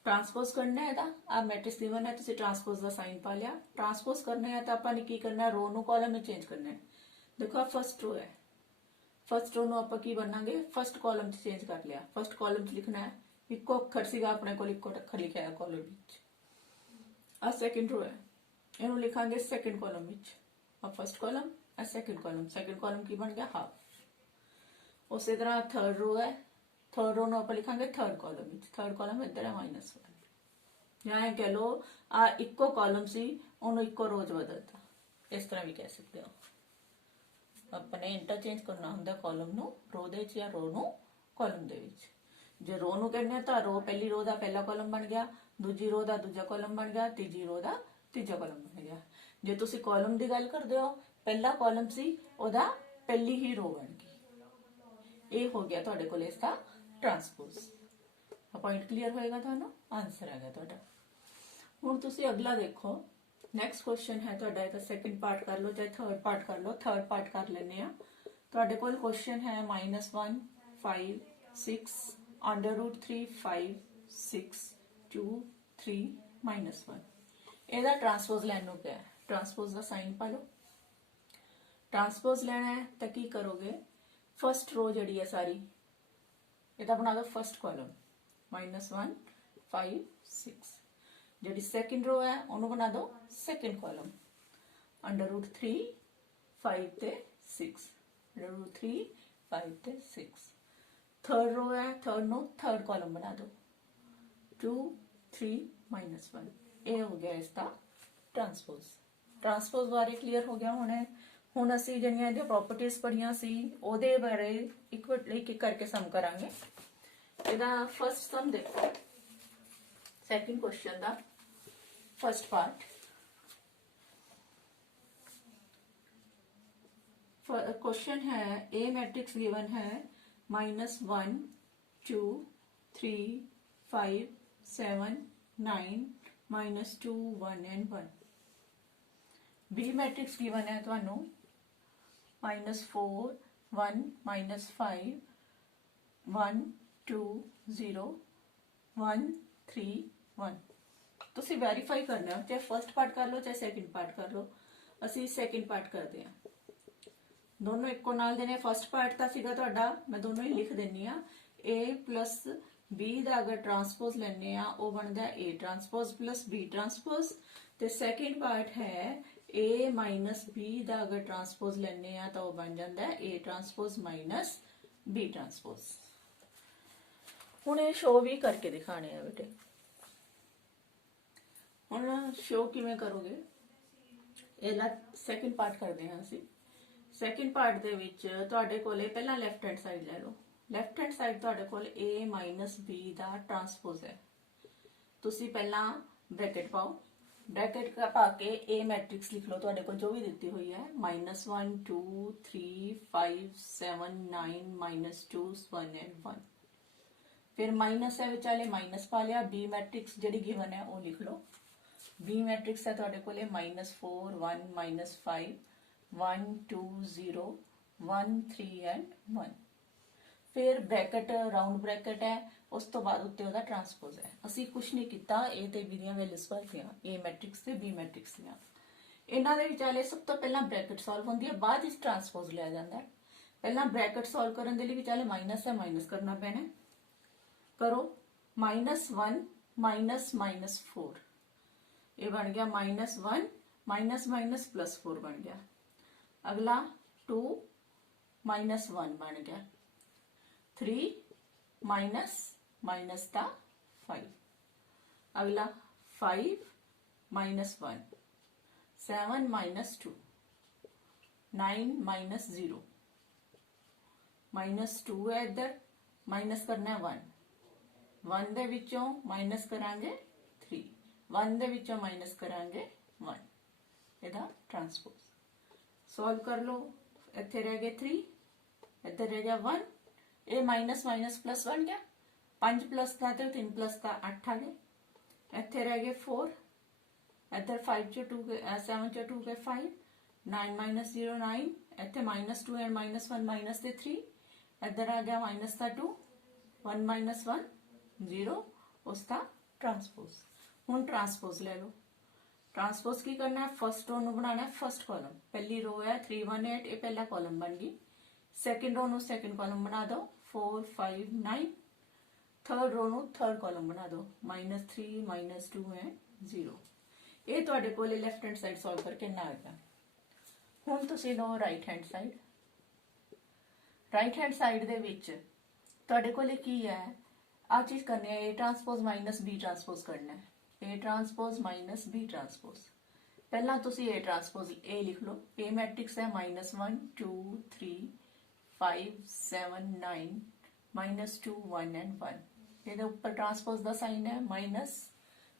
ट्रांसपोज करना है ਇਹਦਾ ਆ मैट्रिक्स गिवन है, ਤੁਸੀਂ ट्रांसपोज ਦਾ साइन पा लिया। ट्रांसपोज करना है ਤਾਂ ਆਪਾਂ ਨੇ ਕੀ ਕਰਨਾ ਹੈ, रो ਨੂੰ ਕਾਲਮ ਵਿੱਚ ਚੇਂਜ ਕਰਨਾ ਹੈ। देखो फर्स्ट रो है, फर्स्ट रो ਨੂੰ ਆਪਾਂ ਕੀ ਬਣਾਂਗੇ, फर्स्ट ਕਾਲਮ 'ਚ ਚੇਂਜ ਕਰ ਲਿਆ। फर्स्ट ਕਾਲਮ 'ਚ ਲਿਖਣਾ ਹੈ ਇੱਕੋ ਅੱਖਰ ਸੀਗਾ ਆਪਣੇ ਕੋਲ, ਇੱਕੋ ਅੱਖਰ ਲਿਖਿਆ ਹੈ ਕਾਲਮ ਵਿੱਚ। ਆ ਸੈਕਿੰਡ रो ਹੈ, ਇਹਨੂੰ ਲਿਖਾਂਗੇ ਸੈਕਿੰਡ ਕਾਲਮ ਵਿੱਚ। ਆ ਫਰਸਟ ਕਾਲਮ, ਆ ਸੈਕਿੰਡ ਕਾਲਮ। ਸੈਕਿੰਡ ਕਾਲਮ ਕੀ ਬਣ ਗਿਆ, ਹਾਫ। ਉਸੇ ਤਰ੍ਹਾਂ ਥਰਡ रो ਹੈ, ਥਰਡ रो ਨੂੰ ਆਪਾਂ ਲਿਖਾਂਗੇ ਥਰਡ ਕਾਲਮ ਵਿੱਚ। ਥਰਡ ਕਾਲਮ ਇੱਧਰ ਹੈ -1। ਜਾਂ ਇਹ ਕਹਿ ਲਓ ਆ ਇੱਕੋ ਕਾਲਮ ਸੀ, ਉਹਨੂੰ ਇੱਕੋ ਰੋ 'ਚ ਬਦਲਤਾ, ਇਸ ਤਰ੍ਹਾਂ ਵੀ ਕਹਿ ਸਕਦੇ ਹੋ। ਆਪਣੇ ਇੰਟਰਚੇਂਜ ਕਰਨਾ ਹੁੰਦਾ ਕਾਲਮ ਨੂੰ रो ਦੇ ਵਿੱਚ ਜਾਂ रो ਨੂੰ ਕਾਲਮ ਦੇ ਵਿੱਚ। ਜੇ रो ਨੂੰ ਕਹਿੰਦੇ ਤਾਂ रो ਪਹਿਲੀ रो ਦਾ ਪਹਿਲਾ ਕਾਲਮ ਬਣ ਗਿਆ, ਦੂਜੀ रो ਦਾ ਦੂਜਾ ਕਾਲਮ ਬਣ ਗਿਆ, ਤੀਜੀ रो ਦਾ ਤੀਜਾ ਕਾਲਮ ਬਣ ਗਿਆ। ਜੇ ਤੁਸੀਂ ਕਾਲਮ ਦੀ ਗੱਲ ਕਰਦੇ ਹੋ, ਪਹਿਲਾ ਕਾਲਮ ਸੀ ਉਹਦਾ ਪਹਿਲੀ ਹੀ रो ਬਣ ਗਈ। ਇਹ ਹੋ ਗਿਆ ਤੁਹਾਡੇ ਕੋਲ ਇਸ ਦਾ ट्रांसपोज। ਪੁਆਇੰਟ ਕਲੀਅਰ ਹੋਏਗਾ ਤੁਹਾਨੂੰ, ਆਨਸਰ ਆਏਗਾ ਤੁਹਾਡਾ। ਹੁਣ ਤੁਸੀਂ ਅਗਲਾ ਦੇਖੋ, ਨੈਕਸਟ ਕੁਐਸਚਨ ਹੈ ਤੁਹਾਡਾ, ਇਹਦਾ ਸੈਕਿੰਡ ਪਾਰਟ ਕਰ ਲਓ ਚਾਹੇ ਥਰਡ ਪਾਰਟ ਕਰ ਲਓ। ਥਰਡ ਪਾਰਟ ਕਰ ਲੈਂਦੇ ਆ। ਤੁਹਾਡੇ ਕੋਲ ਕੁਐਸਚਨ ਹੈ -1 5 6 √3 5 6 2 3 -1। ਇਹਦਾ ट्रांसपोज ਲੈਣ ਨੂੰ ਕਿਹਾ ਹੈ, ट्रांसपोज ਦਾ ਸਾਈਨ ਪਾ ਲਓ। ट्रांसपोज ਲੈਣਾ ਹੈ ਤਾਂ ਕੀ ਕਰੋਗੇ, ਫਸਟ रो ਜਿਹੜੀ ਹੈ ਸਾਰੀ ਇਹਦਾ ਬਣਾ ਦਿਓ ਫਸਟ ਕਾਲਮ -1 5 6। ਜਿਹੜੀ ਸੈਕਿੰਡ रो ਹੈ ਉਹਨੂੰ ਬਣਾ ਦਿਓ ਸੈਕਿੰਡ ਕਾਲਮ √3 5 ਤੇ 6, √3 5 ਤੇ 6। थर्ड रो है, थर्ड नो थर्ड कॉलम बना दो 2 3 -1। ये हो गया इसका ट्रांसपोज। ट्रांसपोज बारे क्लियर हो गया होना है। ਹੁਣ ਅਸੀਂ ਜਿਹੜੀਆਂ ਇਹਦੀਆਂ ਪ੍ਰੋਪਰਟੀਜ਼ ਪੜ੍ਹੀਆਂ ਸੀ ਉਹਦੇ ਬਾਰੇ ਇੱਕ ਇੱਕ ਕਰਕੇ ਸਮ ਕਰਾਂਗੇ। ਇਹਦਾ ਫਰਸਟ ਸਮ ਦੇਖੋ, ਸੈਕਿੰਡ ਕੁਐਸਚਨ ਦਾ ਫਰਸਟ ਪਾਰਟ। क्वेश्चन है ए मैट्रिक्स गिवन है -1 2 3 5 7 9 -2 1 and 1। बी मैट्रिक्स गिवन है ਤੁਹਾਨੂੰ -4 1 -5 1 2 0 1 3 1। ਤੁਸੀਂ ਵੈਰੀਫਾਈ ਕਰਨਾ ਹੈ, ਚਾਹੇ ਫਰਸਟ ਪਾਰਟ ਕਰ ਲਓ ਚਾਹੇ ਸੈਕਿੰਡ ਪਾਰਟ ਕਰ ਲਓ। ਅਸੀਂ ਸੈਕਿੰਡ ਪਾਰਟ ਕਰਦੇ ਹਾਂ, ਦੋਨੋਂ ਇੱਕੋ ਨਾਲ ਦੇ ਨੇ। ਫਸਟ ਪਾਰਟ ਤਾਂ ਸੀਗਾ ਤੁਹਾਡਾ, ਮੈਂ ਦੋਨੋਂ ਹੀ ਲਿਖ ਦਿੰਨੀ ਆ। a + b ਦਾ ਅਗਰ ਟਰਾਂਸਪੋਜ਼ ਲੈਣੇ ਆ ਉਹ ਬਣਦਾ a ट्रांसपोज + b ट्रांसपोज। ਤੇ ਸੈਕਿੰਡ ਪਾਰਟ ਹੈ a - b ਦਾ ਅਗਰ ਟਰਾਂਸਪੋਜ਼ ਲੈਣੇ ਆ ਤਾਂ ਉਹ ਬਣ ਜਾਂਦਾ a ट्रांसपोज - b ट्रांसपोज। ਹੁਣ ਇਹ ਸ਼ੋ ਵੀ ਕਰਕੇ ਦਿਖਾਣੇ ਆ ਬੇਟੇ। ਹੁਣ ਸ਼ੋ ਕਿਵੇਂ ਕਰੋਗੇ, ਇਹਦਾ ਸੈਕਿੰਡ ਪਾਰਟ ਕਰਦੇ ਹਾਂ ਅਸੀਂ। ਸੈਕਿੰਡ ਪਾਰਟ ਦੇ ਵਿੱਚ ਤੁਹਾਡੇ ਕੋਲੇ ਪਹਿਲਾਂ ਲੈਫਟ ਹੈਂਡ ਸਾਈਡ ਲੈ ਲਓ। ਲੈਫਟ ਹੈਂਡ ਸਾਈਡ ਤੁਹਾਡੇ ਕੋਲ a - b ਦਾ ਟਰਾਂਸਪੋਜ਼ ਹੈ। ਤੁਸੀਂ ਪਹਿਲਾਂ ਬ੍ਰੈਕਟ ਪਾਓ, ब्रैकेट का पाके ए मैट्रिक्स लिख लो, तुहाडे कोल जो भी दिती हुई है, -1 2 3 5 7 9 -2 1 एंड 1। फिर माइनस है विचाले माइनस पा लिया, बी मैट्रिक्स जिहड़ी गिवन है वो लिख लो। बी मैट्रिक्स है तुहाडे कोले -4 1 -5 1 2 0 1 3 एंड 1। फिर ब्रैकेट राउंड ब्रैकेट है, उस तो बाद उत्ते ओहदा ट्रांसपोज है। असी कुछ नहीं किया, ए ते बी दियां वैल्यूज भरतियां, ए मैट्रिक्स ते बी मैट्रिक्स दियां। इन्हां दे विचाले सब तो पहला ब्रैकेट सॉल्व होंदी है, बाद इस ट्रांसपोज लिया जाता है। पहला ब्रैकेट सॉल्व करने के लिए विचाले माइनस है, माइनस करना पैना है। करो -1 -4, ये बन गया -1 माइनस माइनस +4 बन गया। अगला 2 -1 बन गया, 3 माइनस माइनस था 5। अगला 5 -1 7 -2 9 -0 -2 है इधर, माइनस करना है 1 1 दे विचों माइनस करांगे 3 1 दे विचों माइनस करांगे 1। इहदा ट्रांसपोज सॉल्व कर लो। इत्थे रह गए 3, इधर रह गया 1, ये माइनस माइनस प्लस बन गया, 5 प्लस था तो 3 प्लस था 8 आ गए। इत्थे रह गए 4, इधर 5 चो 2 गए 7 चो 2 गए 5 9 -0 9, इत्थे -2 एंड -1 माइनस थे 3, इधर आ गया माइनस था 2 1 -1 0, उसका ट्रांसपोज। हुण ट्रांसपोज ले लो। ट्रांसपोज की करना है, फर्स्ट रो बनाना है फर्स्ट कॉलम, पहली रो है 3 1 8, ये पहला कॉलम बन गई। सैकेंड रो नु सैकेंड कॉलम बना दो 4 5 9, थर्ड रो नु थर्ड कॉलम बना दो -3 -2 एंड 0। ये तुहाडे कोल लेफ्ट हैंड साइड सॉल्व करके ना आ गया। हुण तुसीं लो right hand side. Right hand side दे विच तुहाडे कोल की है, आ चीज करनी है, A transpose minus B transpose करना है, A transpose minus B transpose. पहला तुसी ए ट्रांसपोज ए लिख लो। ए मैट्रिक्स है -1 2 3 5 7 9 -2 1 एंड 1। ये ऊपर ट्रांसपोज का साइन है माइनस।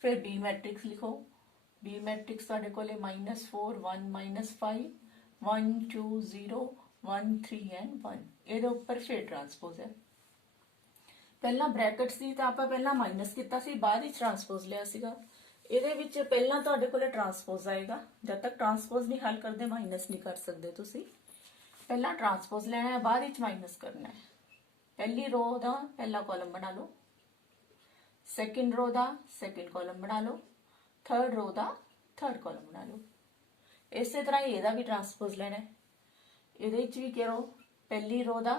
फिर बी मैट्रिक्स लिखो। बी मैट्रिक्स तुहाडे कोले -4 1 -5 1 2 0 1 3 एंड 1। ये ऊपर फिर ट्रांसपोज है। पहला ब्रैकेट सी तो आपां पहला माइनस किया सी, बाद ही ट्रांसपोज लिया सीगा। ਇਹਦੇ ਵਿੱਚ ਪਹਿਲਾਂ ਤੁਹਾਡੇ ਕੋਲੇ ट्रांसपोज आएगा, जब तक ट्रांसपोज नहीं हल करते माइनस नहीं कर सकते तुसी। पहला ट्रांसपोज लेना है, बाद विच माइनस करना है। पहली रो का पहला कॉलम बना लो, सैकेंड रो का सैकेंड कॉलम बना लो, थर्ड रो का थर्ड कॉलम बना लो। इस तरह ही ਇਹਦਾ भी ट्रांसपोज लेना है। ਇਹਦੇ ਵਿੱਚ भी करो, पहली रो का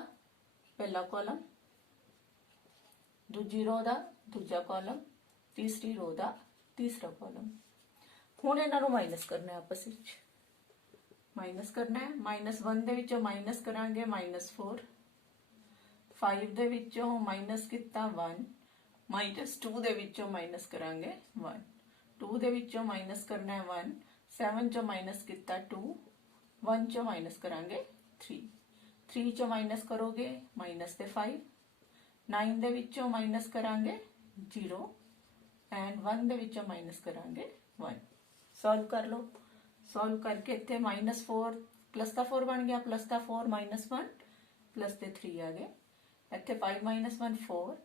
पहला कॉलम, दूजी रो का दूजा कॉलम, तीसरी रो का तीसरा कॉलम। हुण इन्हां नूं माइनस करना है, आपस विच माइनस करना है। -1 दे विचों माइनस करांगे -4, 5 दे विचों माइनस किता 1, -2 दे विचों माइनस करांगे 1, 2 दे विचों माइनस करना है 1, 7 चों माइनस किता 2, 1 चों माइनस करांगे 3, 3 चों माइनस करोगे माइनस ते 5, 9 दे विचों माइनस करांगे 0 एंड 1 दे विचों माइनस करांगे 1। सॉल्व कर लो। सॉल्व करके इत्थे -4 प्लस का 4 बन गया, प्लस का 4 -1 प्लस ते 3 आ गए। इत्थे 5 -1 4,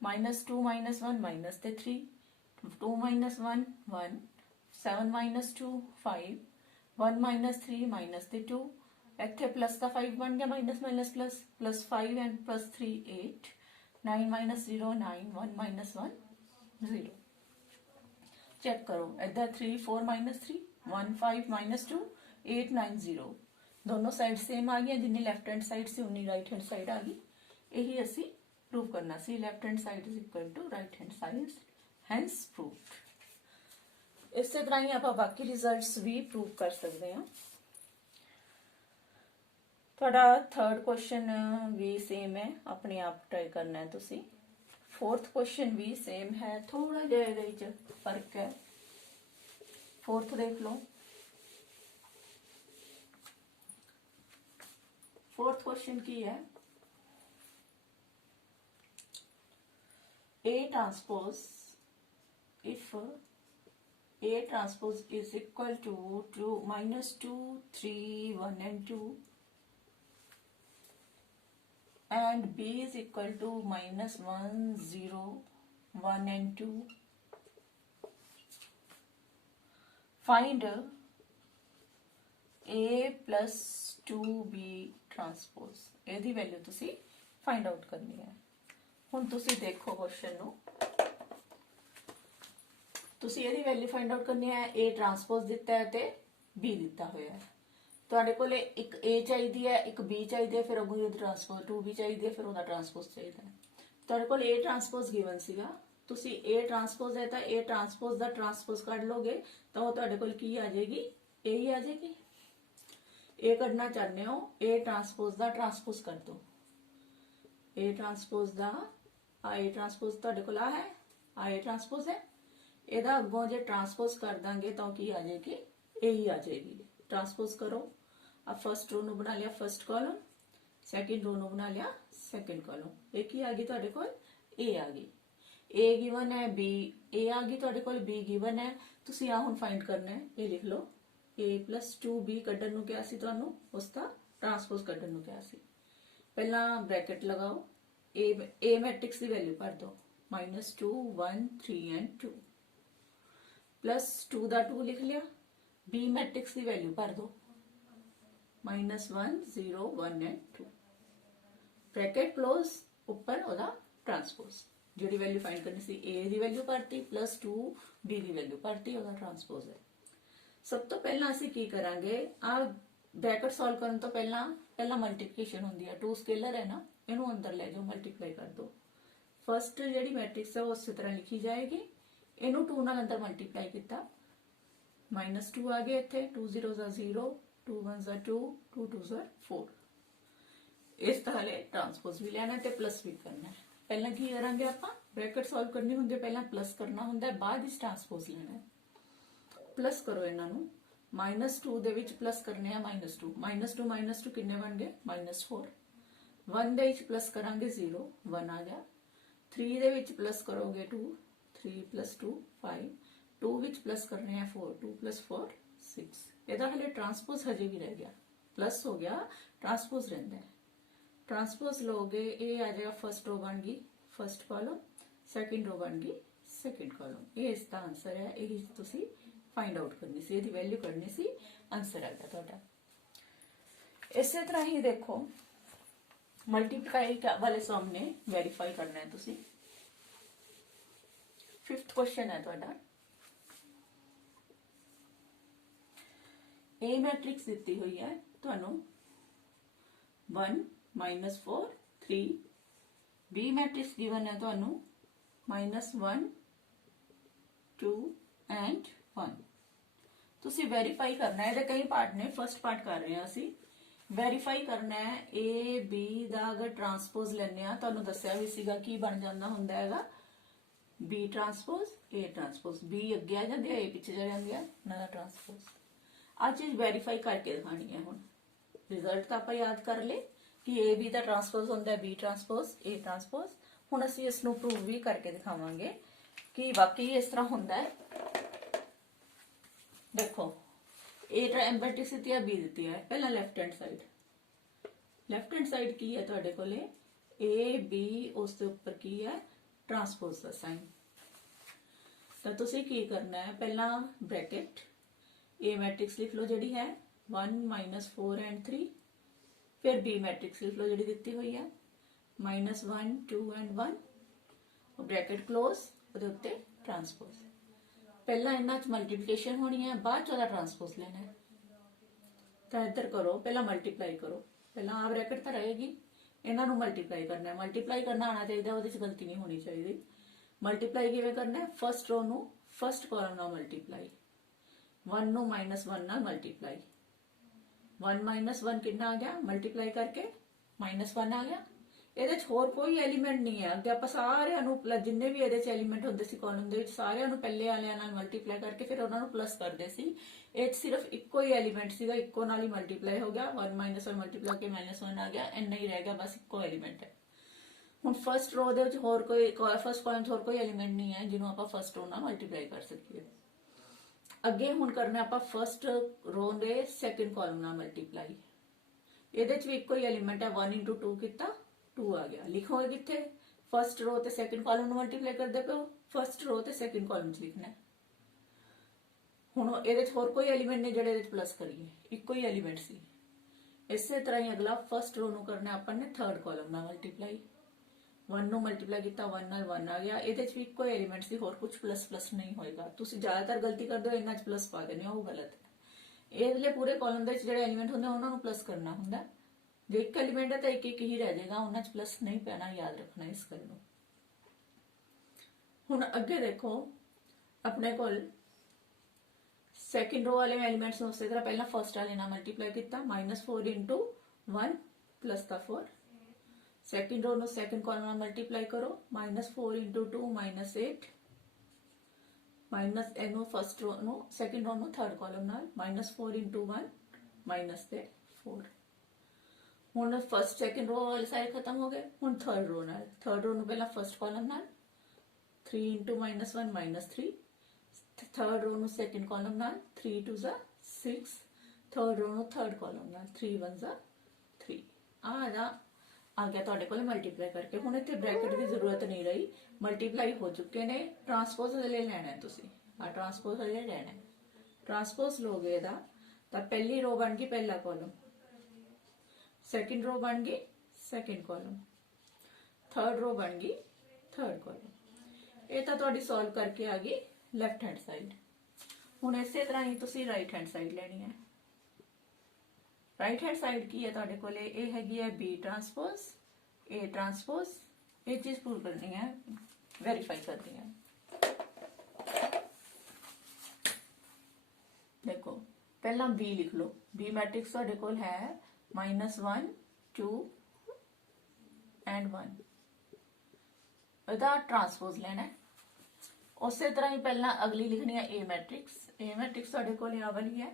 -2 -1 माइनस ते 3, 2 -1 1, 7 -2 5, 1 -3 माइनस ते 2। इत्थे प्लस का 5 बन गया, minus minus plus, plus 5 and plus 3 8, 9 -0 9, 1 -1 0। Check करो, इधर 3 4 -3 1 5 -2 8 9 0, दोनों साइड सेम आ गई। जिन्नी लेफ्ट हैंड साइड से उन्नी राइट हैंड साइड आ गई। यही असी प्रूव करना सी, left hand side is equal to right hand side, hence proved. इस तरह ही आप बाकी रिजल्ट्स भी प्रूव कर सकते हैं। थोड़ा थर्ड क्वेश्चन भी सेम है, अपने आप ट्राई करना है तुसी। फोर्थ क्वेश्चन भी सेम है, थोड़ा जिहा फर्क है। फोर्थ देख लो। फोर्थ क्वेश्चन की है, A transpose if A transpose is equal to minus 2, 3, 1 and 2, and B is equal to minus 1, 0, 1 and 2. Find A plus 2B transpose. ਇਹਦੀ ਵੈਲਿਊ ਤੁਸੀਂ ਫਾਈਂਡ ਆਊਟ ਕਰਨੀ ਹੈ। ਹੁਣ ਤੁਸੀਂ ਦੇਖੋ ਕੁਐਸਚਨ ਨੂੰ, ਤੁਸੀਂ ਇਹਦੀ ਵੈਲਿਊ ਫਾਈਂਡ ਆਊਟ ਕਰਨੀ ਹੈ। A ਟਰਾਂਸਪੋਜ਼ ਦਿੱਤਾ ਹੈ ਤੇ B ਦਿੱਤਾ ਹੋਇਆ ਹੈ। ਤੁਹਾਡੇ ਕੋਲ ਇੱਕ A ਚਾਹੀਦੀ ਹੈ, ਇੱਕ B ਚਾਹੀਦੀ ਹੈ, ਫਿਰ ਅੱਗੋਂ ਉਹਦੀ ਟਰਾਂਸਪੋਜ਼ 2B ਚਾਹੀਦੀ ਹੈ, ਫਿਰ ਉਹਦਾ ਟਰਾਂਸਪੋਜ਼ ਚਾਹੀਦਾ ਹੈ। ਤੁਹਾਡੇ ਕੋਲ A ਟਰਾਂਸਪੋਜ਼ ਗਿਵਨ ਸੀਗਾ, ਤੁਸੀਂ A ਟਰਾਂਸਪੋਜ਼ ਹੈ ਤਾਂ A ਟਰਾਂਸਪੋਜ਼ ਦਾ ਟਰਾਂਸਪੋਜ਼ ਕੱਢ ਲੋਗੇ ਤਾਂ ਉਹ ਤੁਹਾਡੇ ਕੋਲ ਕੀ ਆ ਜਾਏਗੀ, A ਹੀ ਆ ਜਾਏਗੀ। A ਕੱਢਣਾ ਚਾਹੁੰਦੇ ਹੋ, A ਟਰਾਂਸਪੋਜ਼ ਦਾ ਟਰਾਂਸਪੋਜ਼ ਕਰ ਦੋ। A ਟਰਾਂਸਪੋਜ਼ ਦਾ A ਟਰਾਂਸਪੋਜ਼ ਤੁਹਾਡੇ ਕੋਲ ਆ ਹੈ, A ਟਰਾਂਸਪੋਜ਼ ਹੈ। ਇਹਦਾ ਅੱਗੋਂ ਜੇ ਟਰਾਂਸਪੋਜ਼ ਕਰ ਦਾਂਗੇ ਤਾਂ ਕੀ ਆ ਜਾਏਗੀ, A ਹੀ ਆ ਜਾਏਗੀ। ਟਰਾਂਸਪੋਜ਼ ਕਰੋ। ਆ ਫਸਟ रो ਨੂੰ ਬਣਾ ਲਿਆ ਫਸਟ ਕਾਲਮ, ਸੈਕਿੰਡ रो ਨੂੰ ਬਣਾ ਲਿਆ ਸੈਕਿੰਡ ਕਾਲਮ। ਇਹ ਕੀ ਆ ਗਈ ਤੁਹਾਡੇ ਕੋਲ, A ਆ ਗਈ। A ਗਿਵਨ ਹੈ, B A ਆ ਗਈ ਤੁਹਾਡੇ ਕੋਲ, B ਗਿਵਨ ਹੈ। ਤੁਸੀਂ ਆ ਹੁਣ ਫਾਈਂਡ ਕਰਨਾ ਹੈ, ਇਹ ਲਿਖ ਲਓ। A plus 2B ਕੱਢਣ ਨੂੰ ਕਿਹਾ ਸੀ ਤੁਹਾਨੂੰ, ਉਸ ਦਾ ਟਰਾਂਸਪੋਜ਼ ਕੱਢਣ ਨੂੰ ਕਿਹਾ ਸੀ। ਪਹਿਲਾਂ ਬ੍ਰੈਕਟ ਲਗਾਓ, A ਮੈਟ੍ਰਿਕਸ ਦੀ ਵੈਲਿਊ ਭਰ ਦਿਓ, -2, 1, 3 and 2, प्लस 2 ਦਾ 2 ਲਿਖ ਲਿਆ। B मैट्रिक्स की वैल्यू भर दो, -1, 0, 1 and 2, ब्रैकेट क्लोज, ऊपर ओदा ट्रांसपोज। जिहड़ी वैल्यू फाइंड करनी सी A की वैल्यू भरती, +2 B की वैल्यू भरती, ओदा ट्रांसपोज है। सब तो पहला असीं की करांगे, आ ब्रैकेट सॉल्व करने तो पहला मल्टीप्लिकेशन होंदी है। 2 स्केलर है ना, इनू अंदर ले जाओ, मल्टीप्लाई कर दो। फस्ट जिहड़ी मैट्रिक्स है उस तरह लिखी जाएगी, इनू 2 नाल अंदर मल्टीप्लाई किया, -2 आ गया इत्थे, 2 0 0, 2 1 2, 2 2 4। इस तरह ट्रांसपोज भी लेना है, प्लस भी करना है। पहला की करांगे आपां, ब्रैकेट सॉल्व करनी हुंदी है, पहला प्लस करना हुंदा है, बाद विच ट्रांसपोज लेना है। प्लस करो इन्हां नूं, -2 दे विच प्लस करने आ -2, -2 किन्ने बन गए, -4। 1 दे विच प्लस करांगे 0, 1 आ गया। 3 दे विच प्लस करोगे 2, 3 + 2 5, 2 विच प्लस करने हैं 4, 2 + 4 6। ਇਹਦਾ ਹਲੇ ट्रांसपोज हजे भी रह गया, प्लस हो गया, ट्रांसपोज रहता है। ट्रांसपोज लोगे, ये आ जाएगा फर्स्ट रो बन गई फर्स्ट कॉलम, सैकेंड रो बन गई सैकेंड कॉलम। ये इसका आंसर है, यही तुसी फाइंड आउट करनी सी, ਇਹਦੀ वैल्यू करनी सी, आंसर आ गया ਤੁਹਾਡਾ। इसे तरह ही देखो, मल्टीप्लाई वाले सम ने वेरीफाई करना है तुसी। 5th क्वेश्चन है ਤੁਹਾਡਾ, A मैट्रिक्स दी हुई है ਤੁਹਾਨੂੰ 1 -4 3, B मैट्रिक्स गिवन है ਤੁਹਾਨੂੰ -1 2 and 1। ਤੁਸੀਂ ਵੈਰੀਫਾਈ ਕਰਨਾ ਹੈ, ਇਹਦੇ ਕਈ ਪਾਰਟ ਨੇ, ਫਸਟ ਪਾਰਟ ਕਰ ਰਹੇ ਹਾਂ ਅਸੀਂ। ਵੈਰੀਫਾਈ ਕਰਨਾ ਹੈ A B ਦਾ ਅਗਰ ਟਰਾਂਸਪੋਜ਼ ਲੈਣੇ ਆ, ਤੁਹਾਨੂੰ ਦੱਸਿਆ ਵੀ ਸੀਗਾ ਕੀ ਬਣ ਜਾਂਦਾ ਹੁੰਦਾ ਹੈਗਾ, B transpose A transpose, B अगे आ जाती है, A पिछे जा जाती है, उन्होंने ट्रांसपोज। आ चीज वेरीफाई करके दिखानी है। हुण रिजल्ट तो आप याद कर ले कि A B का ट्रांसपोज होंदा है, B ट्रांसपोज A ट्रांसपोज। हुण असीं इस नूं प्रूव भी करके दिखावांगे कि वाकई इस तरह होंदा है। देखो, A मैट्रिक्स दी है, B दी है। पहला लैफ्ट हैंड साइड की है तुहाडे कोले, A B, उस दे उपर की है ट्रांसपोज का साइन। तो तुसी की करना है, पहला ब्रैकेट A मैट्रिक्स लिख लो जिहड़ी है 1 -4 and 3, फिर B मैट्रिक्स लिख लो जिहड़ी दित्ती हुई है -1 2 and 1, ब्रैकेट क्लोज, उहदे उत्ते ट्रांसपोज। पहला इन्हां च मल्टीप्लिकेशन होनी है, बाद च उहदा ट्रांसपोज लेना है। तो इधर करो, पहला मल्टीप्लाई करो, पहला आ ब्रैकेट तो रहेगी, इन्हों मल्टीप्लाई करना है। मल्टीप्लाई करना आना चाहिए, वो गलती नहीं होनी चाहिए। मल्टीप्लाई किवें करना है, फस्ट रो नूं फस्ट कॉलम नाल मल्टीप्लाई, 1 नूं -1 नाल मल्टीप्लाई, 1 - 1 कितना आ गया, मल्टीप्लाई करके -1 आ गया। ਇਹਦੇ ਚ ਹੋਰ ਕੋਈ ਐਲੀਮੈਂਟ ਨਹੀਂ ਹੈ। ਅੱਗੇ ਆਪਾਂ ਸਾਰਿਆਂ ਨੂੰ ਜਿੰਨੇ ਵੀ ਇਹਦੇ ਚ ਐਲੀਮੈਂਟ ਹੁੰਦੇ ਸੀ ਕਾਲਮ ਦੇ ਵਿੱਚ, ਸਾਰਿਆਂ ਨੂੰ ਪਹਿਲੇ ਵਾਲਿਆਂ ਨਾਲ ਮਲਟੀਪਲਾਈ ਕਰਕੇ ਫਿਰ ਉਹਨਾਂ ਨੂੰ ਪਲੱਸ ਕਰਦੇ ਸੀ। ਇਹ ਸਿਰਫ ਇੱਕੋ ਹੀ ਐਲੀਮੈਂਟ ਸੀਗਾ, ਇੱਕੋ ਨਾਲ ਹੀ ਮਲਟੀਪਲਾਈ ਹੋ ਗਿਆ, 1 - 1 ਮਲਟੀਪਲਾਈ ਕੇ -1 ਆ ਗਿਆ, ਇੰਨਾ ਹੀ ਰਹਿ ਗਿਆ, ਬਸ ਇੱਕੋ ਐਲੀਮੈਂਟ ਹੈ। ਹੁਣ ਫਸਟ ਰੋ ਦੇ ਵਿੱਚ ਹੋਰ ਕੋਈ, ਫਸਟ ਕਾਲਮ 'ਚ ਹੋਰ ਕੋਈ ਐਲੀਮੈਂਟ ਨਹੀਂ ਹੈ ਜਿਹਨੂੰ ਆਪਾਂ ਫਸਟ ਰੋ ਨਾਲ ਮਲਟੀਪਲਾਈ ਕਰ ਸਕੀਏ। ਅੱਗੇ ਹੁਣ ਕਰਨਾ ਆਪਾਂ ਫਸਟ ਰੋ ਦੇ ਸੈਕਿੰਡ ਕਾਲਮ ਨਾਲ ਮਲਟੀਪਲਾਈ। ਇਹਦੇ ਚ ਵੀ ਇੱਕੋ ਹੀ ਐਲੀਮੈਂਟ ਹੈ, 1 into 2 ਕੀਤਾ 2 ਆ ਗਿਆ। ਲਿਖੋਗੇ ਕਿੱਥੇ? ਫਸਟ ਰੋ ਤੇ ਸੈਕਿੰਡ ਕਾਲਮ ਨੂੰ ਮਲਟੀਪਲਾਈ ਕਰਦੇ ਪਿਓ, ਫਸਟ ਰੋ ਤੇ ਸੈਕਿੰਡ ਕਾਲਮ ਚ ਲਿਖਣਾ। ਹੁਣ ਇਹਦੇ ਚ ਹੋਰ ਕੋਈ ਐਲੀਮੈਂਟ ਨਹੀਂ ਜਿਹੜੇ ਇਹਦੇ ਚ ਪਲੱਸ ਕਰੀਏ, ਇੱਕੋ ਹੀ ਐਲੀਮੈਂਟ ਸੀ। ਇਸੇ ਤਰ੍ਹਾਂ ਹੀ ਅਗਲਾ ਫਸਟ ਰੋ ਨੂੰ ਕਰਨਾ ਆਪਾਂ ਨੇ ਥਰਡ ਕਾਲਮ ਨਾਲ ਮਲਟੀਪਲਾਈ। 1 ਨੂੰ ਮਲਟੀਪਲਾਈ ਕੀਤਾ 1 ਨਾਲ 1 ਆ ਗਿਆ। ਇਹਦੇ ਚ ਵੀ ਇੱਕੋ ਐਲੀਮੈਂਟ ਸੀ, ਹੋਰ ਕੁਝ ਪਲੱਸ ਨਹੀਂ ਹੋਏਗਾ। ਤੁਸੀਂ ਜ਼ਿਆਦਾਤਰ ਗਲਤੀ ਕਰਦੇ ਹੋ ਇਹਨਾਂ ਚ ਪਲੱਸ ਪਾ ਦਿੰਦੇ ਹੋ, ਉਹ ਗਲਤ ਹੈ। ਇਹਦੇ ਲਈ ਪੂਰੇ ਕਾਲਮ ਦੇ ਵਿੱਚ ਜਿਹੜੇ ਐਲੀਮੈਂਟ ਹੁੰਦੇ ਉਹਨਾਂ ਨੂੰ ਪਲੱਸ ਕਰਨਾ ਹੁੰਦਾ। ਜੇ ਇੱਕ ਐਲੀਮੈਂਟ ਹੈ ਤਾਂ ਇੱਕ ਇੱਕ ਹੀ ਰਹਿ ਜਾਏਗਾ, ਉਹਨਾਂ ਚ ਪਲੱਸ ਨਹੀਂ ਪੈਣਾ, ਯਾਦ ਰੱਖਣਾ ਇਸ ਗੱਲ ਨੂੰ। ਹੁਣ ਅੱਗੇ ਦੇਖੋ, ਆਪਣੇ ਕੋਲ ਸੈਕਿੰਡ ਰੋ ਵਾਲੇ ਐਲੀਮੈਂਟਸ ਨੂੰ ਉਸੇ ਤਰ੍ਹਾਂ ਪਹਿਲਾਂ ਫਸਟ ਵਾਲੇ ਨਾਲ ਮਲਟੀਪਲਾਈ ਕੀਤਾ, -4 into 1 plus ਦਾ 4। ਸੈਕਿੰਡ ਰੋ ਨੂੰ ਸੈਕਿੰਡ ਕਾਲਮ ਨਾਲ ਮਲਟੀਪਲਾਈ ਕਰੋ, -4 into 2 -8 ਮਾਈਨਸ ਇਹਨੂੰ ਫਸਟ ਰੋ ਨੂੰ ਸੈਕਿੰਡ ਰੋ ਨੂੰ ਥਰਡ ਕਾਲਮ ਨਾਲ -4 into 1 -4। ਹੁਣ ਫਸਟ ਸੈਕਿੰਡ ਰੋ ਵਾਲੇ ਸਾਰੇ ਖਤਮ ਹੋ ਗਏ। ਹੁਣ ਥਰਡ ਰੋ ਨਾਲ, ਥਰਡ ਰੋ ਨੂੰ ਪਹਿਲਾਂ ਫਸਟ ਕਾਲਮ ਨਾਲ 3 into -1 -3। ਥਰਡ ਰੋ ਨੂੰ ਸੈਕਿੰਡ ਕਾਲਮ ਨਾਲ 3 2 6। ਥਰਡ ਰੋ ਨੂੰ ਥਰਡ ਕਾਲਮ ਨਾਲ 3 1 3। ਆ ਗਿਆ ਤੁਹਾਡੇ ਕੋਲ ਮਲਟੀਪਲਾਈ ਕਰਕੇ। ਹੁਣ ਇੱਥੇ ਬ੍ਰੈਕਟ ਦੀ ਜ਼ਰੂਰਤ ਨਹੀਂ ਰਹੀ, ਮਲਟੀਪਲਾਈ ਹੋ ਚੁੱਕੇ ਨੇ। ਟਰਾਂਸਪੋਜ਼ ਹਲੇ ਲੈਣਾ ਹੈ ਤੁਸੀਂ, ਆ ਟਰਾਂਸਪੋਜ਼ ਹਲੇ ਲੈਣਾ ਹੈ। ਟਰਾਂਸਪੋਜ਼ ਲੋਗੇ ਇਹਦਾ ਤਾਂ ਪਹਿਲੀ ਰੋ ਬਣ ਗਈ ਪਹਿਲਾ ਕਾਲਮ, ਸੈਕਿੰਡ रो बन गई सैकेंड कॉलम, थर्ड रो बन गई थर्ड कॉलम। ये तो तुहाडी सॉल्व करके आ गई लैफ्ट हैंड साइड। हुण इसे तरह ही तुसीं राइट हैंड साइड लैनी है। राइट हैंड साइड की है तुहाडे कोले, ये हैगी है बी ट्रांसपोज ए ट्रांसपोज। ये चीज प्रूव करनी है, वेरीफाई करनी है। देखो पहला बी लिख लो, बी मैट्रिक्स तुहाडे कोल है -1 2 and 1। ਇਹਦਾ ट्रांसपोज लेना है। उस तरह ही पहला अगली लिखनी है ए मैट्रिक्स। ए मैट्रिक्स ਤੁਹਾਡੇ ਕੋਲ ਆ ਵਾਲੀ ਹੈ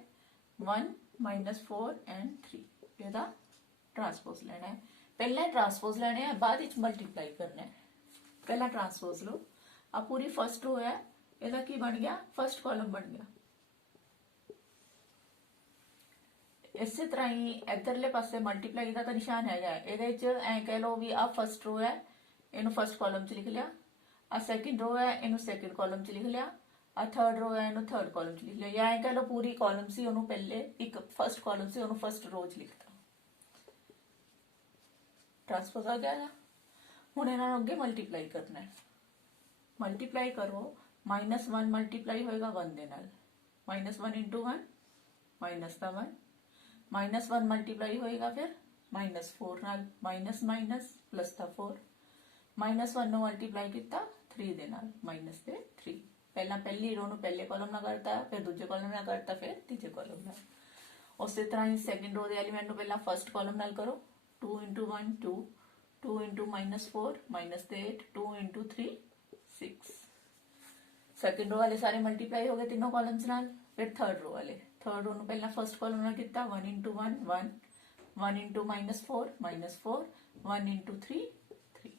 1 -4 and 3। ਇਹਦਾ ट्रांसपोज लेना है। पहले ट्रांसपोज लेने हैं, बाद ਵਿੱਚ मल्टीप्लाई करना है। पहला ट्रांसपोज लो, आ पूरी फर्स्ट रो है, ਇਹਦਾ ਕੀ ਬਣ ਗਿਆ? फर्स्ट कॉलम बन गया। इसे तरह ही इधरले पासे मल्टीप्लाई का निशान है, ऐ कह लो भी आ फर्स्ट रो है, इनू फर्स्ट कॉलम च लिख लिया। आ सैकेंड रो है, इनू सैकेंड कॉलम च लिख लिया। आ थर्ड रो है, इनू थर्ड कॉलम च लिख लिया। या ऐ कह लो पूरी कॉलम सी उन्होंने पहले एक फर्स्ट कॉलम से उन्होंने फर्स्ट रो च लिखता। ट्रांसपोज आ गया। हुण इन्हां नूं अगे मल्टीप्लाई करना है। मल्टीप्लाई करो, -1 मल्टीप्लाई होएगा 1 दे नाल, -1 into 1 माइनस का 1, -1 मल्टीप्लाई होएगा फिर -4 नाल, माइनस माइनस प्लस का 4। -1 नो मल्टीप्लाई किया 3 दे नाल, माइनस के 3। पहला पहली रो नु पहले कॉलम ना करता, फिर दूजे कॉलम ना करता, फिर तीजे कॉलम ना। उस तरह ही सैकेंड रो दे एलिमेंट नु पहला फर्स्ट कॉलम नाल करो, 2 into 1 2, 2 into -4 -8, 2 into 3 6। सैकेंड रो वाले सारे मल्टीप्लाई हो गए तीनों कॉलम्स नाल। फिर थर्ड रो वाले, थर्ड रो नु पहला फर्स्ट कॉलम ना किया 1 into 1 1, 1 into -4 -4, 1 into 3 3।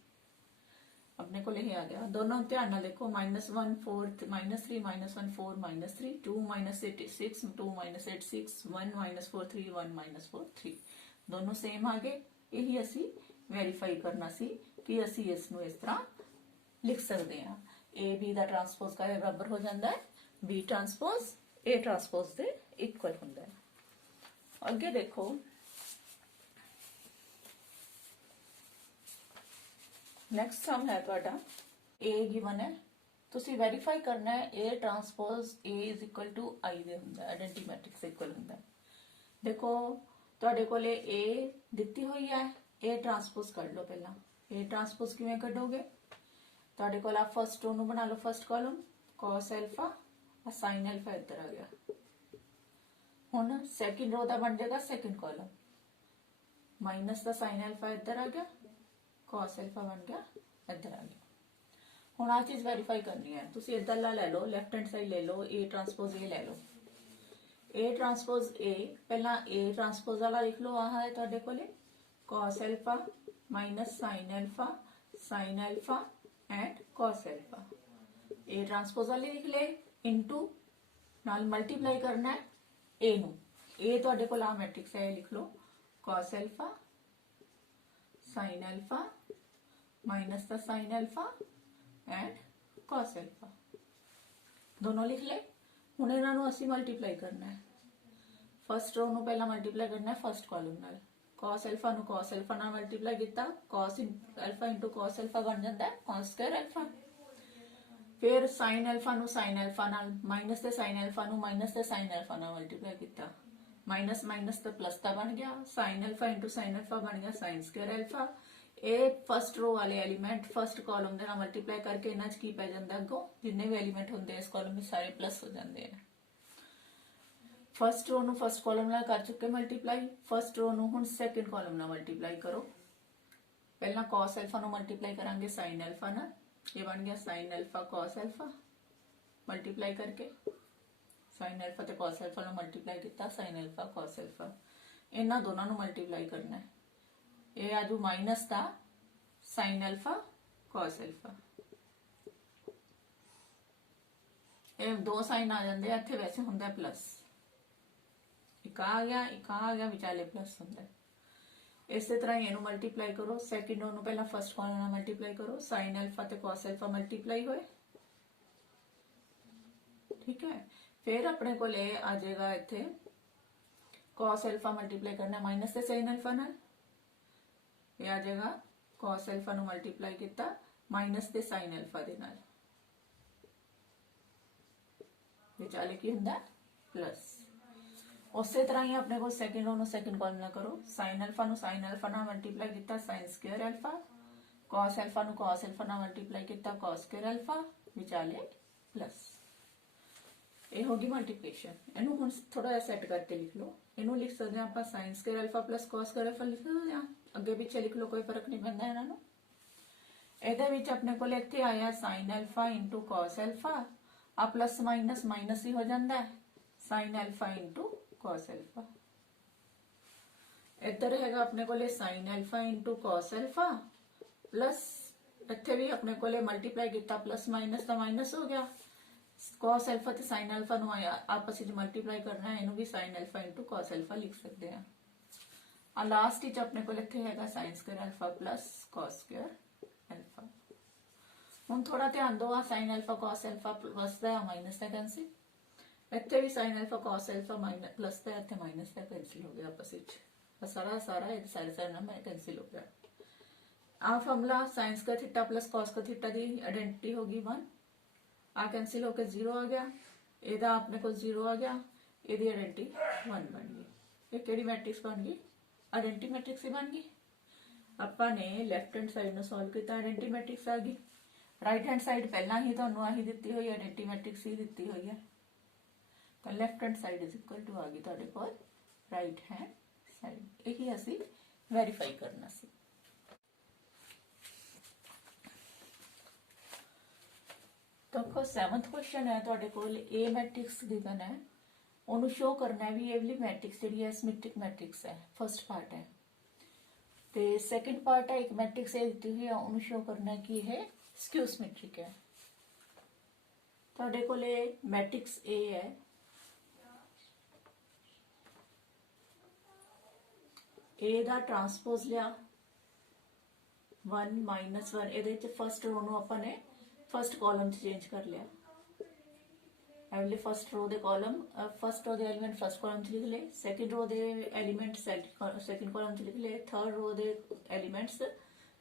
अपने को यही आ गया। दोनों ध्यान ना देखो, -1 4 -3 -1 4 -3, 2 -8 6, 2 -8 6, 1 -4 3, 1 -4 3। दोनों सेम आ गए। यही असी वेरीफाई करना सी कि असी इसनू इस तरह लिख सकते हैं। ए बी का ट्रांसपोज का बराबर हो जाता है, बी ट्रांसपोज ए ट्रांसपोज के इक्वल होता है। अगे देखो, नैक्सट सम है तुहाडा ए गिवन है, तुसी वेरीफाई करना है A transpose A is equal to I दे हुंदा है, आइडेंटिटी मैट्रिक्स इक्वल हुंदा है। देखो तुहाडे कोले ए दिती हुई है, ए ट्रांसपोज कर लो। पहला ए ट्रांसपोज किवें कढोगे? तुहाडे कोल आ फर्स्ट रो नूं बना लो first column, cos alpha sine alpha इधर आ गया। हुण सैकेंड रो का बन जाएगा सैकेंड कॉलम, माइनस का साइन अल्फा इधर आ गया, cos अल्फा बन गया इधर आ गया। हुण आ चीज वेरीफाई करनी है, तुसी इधरला ले लो, लैफ्ट हैंड साइड ले लो, ए ट्रांसपोज ए ले लो। ए ट्रांसपोज ए पहला ए ट्रांसपोज वाला लिख लो, आ है तुहाडे कोले cos alpha minus sine alpha and cos alpha. A transpose वाले लिख ले इनटू ਨਾਲ ਮਲਟੀਪਲਾਈ ਕਰਨਾ ਹੈ a ਨੂੰ। a ਤੁਹਾਡੇ ਕੋਲ ਆ ਮੈਟ੍ਰਿਕਸ ਹੈ, ਲਿਖ ਲਓ cos alpha sin alpha minus the sine alpha and cos alpha दोनों लिख ले। हुण इन्हां नूं असीं मल्टीप्लाई करना है। फस्ट रो नूं पहला मल्टीप्लाई करना है फस्ट कॉलम नाल। cos alpha नूं cos alpha नाल मल्टीप्लाई कीता, cos alpha into cos alpha बन जाता है cos स्क्वायर alpha। फिर sin alpha नूं sin alpha नाल माइनस द sin alpha नूं माइनस द sin alpha नाल मल्टीप्लाई कीता, माइनस माइनस तो प्लस का बन गया, sin alpha into sin alpha बन गया sin स्क्वायर alpha। ਇਹ ਫਸਟ रो वाले एलिमेंट फस्ट कॉलम ਦੇ ਨਾਲ ਮਲਟੀਪਲਾਈ ਕਰਕੇ ਇਹਨਾਂ 'ਚ ਕੀ ਪੈ ਜਾਂਦਾ, ਅੱਗੋਂ ਜਿੰਨੇ ਵੀ ਐਲੀਮੈਂਟ ਹੁੰਦੇ ਇਸ ਕਾਲਮ ਵਿੱਚ ਸਾਰੇ ਪਲੱਸ ਹੋ ਜਾਂਦੇ ਆ। फस्ट रो ਨੂੰ फस्ट कॉलम ਨਾਲ ਕਰ ਚੁੱਕੇ ਮਲਟੀਪਲਾਈ, फस्ट रो ਨੂੰ ਹੁਣ ਸੈਕੰਡ कॉलम ਨਾਲ ਮਲਟੀਪਲਾਈ ਕਰੋ। ਪਹਿਲਾਂ cos alpha ਨੂੰ ਮਲਟੀਪਲਾਈ ਕਰਾਂਗੇ sin alpha ਨਾਲ, ਇਹ ਬਣ ਗਿਆ sin alpha cos alpha। Multiply ਕਰਕੇ sin alpha ਤੇ cos alpha ਨੂੰ ਮਲਟੀਪਲਾਈ ਕੀਤਾ sin alpha cos alpha। ਇਹਨਾਂ ਦੋਨਾਂ ਨੂੰ ਮਲਟੀਪਲਾਈ ਕਰਨਾ ਹੈ। ਇਹ ਆਜੂ ਮਾਈਨਸ ਦਾ sin alpha cos alpha। ਇਹ ਦੋ ਸਾਈਨ ਆ ਜਾਂਦੇ ਆ, ਇੱਥੇ ਵੈਸੇ ਹੁੰਦਾ ਪਲੱਸ, ਇੱਕ ਆ ਗਿਆ ਵਿਚਾਲੇ ਪਲੱਸ ਹੁੰਦਾ। ਇਸੇ ਤਰ੍ਹਾਂ ਹੀ ਇਹਨੂੰ ਮਲਟੀਪਲਾਈ ਕਰੋ। ਸੈਕਿੰਡ ਨੂੰ ਪਹਿਲਾਂ ਫਸਟ ਕਾਲਮ ਨਾਲ ਮਲਟੀਪਲਾਈ ਕਰੋ, sin alpha ਤੇ cos alpha ਮਲਟੀਪਲਾਈ ਹੋਏ, ਠੀਕ ਹੈ। ਫਿਰ ਆਪਣੇ ਕੋਲ ਇਹ ਆ ਜਾਏਗਾ, ਇੱਥੇ cos alpha ਮਲਟੀਪਲਾਈ ਕਰਨਾ ਮਾਈਨਸ ਤੇ sin alpha ਨਾਲ, ਇਹ ਆ ਜਾਏਗਾ cos alpha ਨੂੰ ਮਲਟੀਪਲਾਈ ਕੀਤਾ ਮਾਈਨਸ ਤੇ sin alpha ਦੇ ਨਾਲ, ਵਿਚਾਲੇ ਕੀ ਹੁੰਦਾ ਪਲੱਸ। ਉਸੇ ਤਰ੍ਹਾਂ ਹੀ ਆਪਣੇ ਕੋਲ ਸੈਕਿੰਡ रो ਨੂੰ ਸੈਕਿੰਡ ਕਾਲਮ ਨਾਲ ਕਰੋ। sin alpha ਨੂੰ sin alpha ਨਾਲ ਮਲਟੀਪਲਾਈ ਕੀਤਾ sin square alpha, cos alpha ਨੂੰ cos alpha ਨਾਲ ਮਲਟੀਪਲਾਈ ਕੀਤਾ cos ਸਕੁਅਰ alpha, ਵਿਚਾਲੇ ਪਲੱਸ। ਇਹ ਹੋ ਗਈ ਮਲਟੀਪਲੀਕੇਸ਼ਨ। ਇਹਨੂੰ ਹੁਣ ਥੋੜਾ ਜਿਹਾ ਸੈੱਟ ਕਰਕੇ ਲਿਖ ਲਓ। ਇਹਨੂੰ ਲਿਖ ਸਕਦੇ ਆਪਾਂ sin square alpha plus cos square alpha ਲਿਖ ਸਕਦੇ ਹਾਂ, ਅੱਗੇ ਪਿੱਛੇ ਲਿਖ ਲਓ, ਕੋਈ ਫਰਕ ਨਹੀਂ ਪੈਂਦਾ ਇਹਨਾਂ ਨੂੰ। ਇਹਦੇ ਵਿੱਚ ਆਪਣੇ ਕੋਲ ਇੱਥੇ ਆਇਆ sin alpha into cos alpha, ਆ ਪਲੱਸ ਮਾਈਨਸ ਮਾਈਨਸ ਹੀ ਹੋ ਜਾਂਦਾ ਹੈ, sin alpha into cos alpha। ਇੱਧਰ ਹੈਗਾ ਆਪਣੇ ਕੋਲੇ sin alpha into cos alpha plus ਇੱਥੇ ਵੀ ਆਪਣੇ ਕੋਲੇ ਮਲਟੀਪਲਾਈ ਕੀਤਾ, ਪਲੱਸ ਮਾਈਨਸ ਦਾ ਮਾਈਨਸ ਹੋ ਗਿਆ। cos alpha ਤੇ sin alpha ਨੂੰ ਆਪਸ ਵਿੱਚ ਮਲਟੀਪਲਾਈ ਕਰਨਾ ਹੈ, ਇਹਨੂੰ ਵੀ sin alpha into cos alpha ਲਿਖ ਸਕਦੇ ਹਾਂ। ਆ ਲਾਸਟ ਵਿੱਚ ਆਪਣੇ ਕੋਲ ਇੱਥੇ ਹੈਗਾ sin square alpha plus cos square alpha। ਹੁਣ ਥੋੜਾ ਧਿਆਨ ਦਿਓ, ਆ sin alpha cos alpha plus ਦਾ ਮਾਈਨਸ ਦਾ ਕੈਂਸਲ, ਇੱਥੇ ਵੀ sin alpha cos alpha minus plus ਦਾ, ਇੱਥੇ ਮਾਈਨਸ ਦਾ ਕੈਂਸਲ ਹੋ ਗਿਆ ਆਪਸ ਵਿੱਚ। ਸਾਰਾ ਇਹ ਸਾਰੇ ਨਾਲ ਕੈਂਸਲ ਹੋ ਗਿਆ। ਆ formula sin square theta plus cos square theta ਦੀ ਆਇਡੈਂटिटी ਹੋ ਗਈ 1, ਆ ਕੈਂਸਲ ਹੋ ਕੇ 0 ਆ ਗਿਆ, ਇਹਦਾ ਆਪਣੇ ਕੋਲ 0 ਆ ਗਿਆ, ਇਹਦੀ ਆਇਡੈਂटिटी 1 ਬਣ ਗਈ। ਇਹ ਕਿਹੜੀ ਮੈਟ੍ਰਿਕਸ ਬਣ ਗਈ, ਆਇਡੈਂटिटी मैट्रिक्स ही बन गई। ਆਪਾਂ ਨੇ ਲੈਫਟ हैंड साइड ਨੂੰ ਸੋਲਵ ਕੀਤਾ, ਆਇਡੈਂटिटी मैट्रिक्स ਆ ਗਈ। ਰਾਈਟ हैंड साइड ਪਹਿਲਾਂ ਹੀ ਤੁਹਾਨੂੰ ਆਹੀ ਦਿੱਤੀ ਹੋਈ ਆਇਡੈਂटिटी मैट्रिक्स ਹੀ ਦਿੱਤੀ ਹੋਈ ਹੈ, ਤਾਂ left hand side is equal to ਆ ਗਈ ਤੁਹਾਡੇ ਕੋਲ ਰਾਈਟ हैंड साइड। ਇਹੀ ਅਸੀਂ ਵੈਰੀਫਾਈ ਕਰਨਾ ਸੀ। ਦੇਖੋ 7th क्वेश्चन है ਤੁਹਾਡੇ ਕੋਲ, A मैट्रिक्स ਗਿਵਨ ਹੈ, ਉਹਨੂੰ ਸ਼ੋ ਕਰਨਾ ਹੈ ਵੀ ਇਹ ਵਾਲੀ ਮੈਟ੍ਰਿਕਸ ਜਿਹੜੀ ਹੈ ਸਿਮੈਟ੍ਰਿਕ ਮੈਟ੍ਰਿਕਸ ਹੈ, ਫਸਟ ਪਾਰਟ ਹੈ। ਤੇ ਸੈਕੰਡ ਪਾਰਟ ਹੈ, ਇੱਕ ਮੈਟ੍ਰਿਕਸ ਇਹ ਦਿੱਤੀ ਹੋਈ ਹੈ, ਉਹਨੂੰ ਸ਼ੋ ਕਰਨਾ ਹੈ ਕਿ ਇਹ ਸਕਿਊ ਸਿਮੈਟ੍ਰਿਕ ਹੈ। ਤੁਹਾਡੇ ਕੋਲੇ ਮੈਟ੍ਰਿਕਸ A ਹੈ, A ਦਾ ਟਰਾਂਸਪੋਜ਼ ਲਿਆ 1 -1, ਇਹਦੇ ਵਿੱਚ ਫਸਟ ਰੋ ਨੂੰ ਆਪਾਂ ਨੇ ਫਸਟ ਕਾਲਮ 'ਚ ਚੇਂਜ ਕਰ ਲਿਆ। एवले फर्स्ट रो दे कॉलम फर्स्ट रो दे एलिमेंट फर्स्ट कॉलम च लिख ले, सेकंड रो दे एलिमेंट सेकंड कॉलम च लिख ले, थर्ड रो दे एलिमेंट्स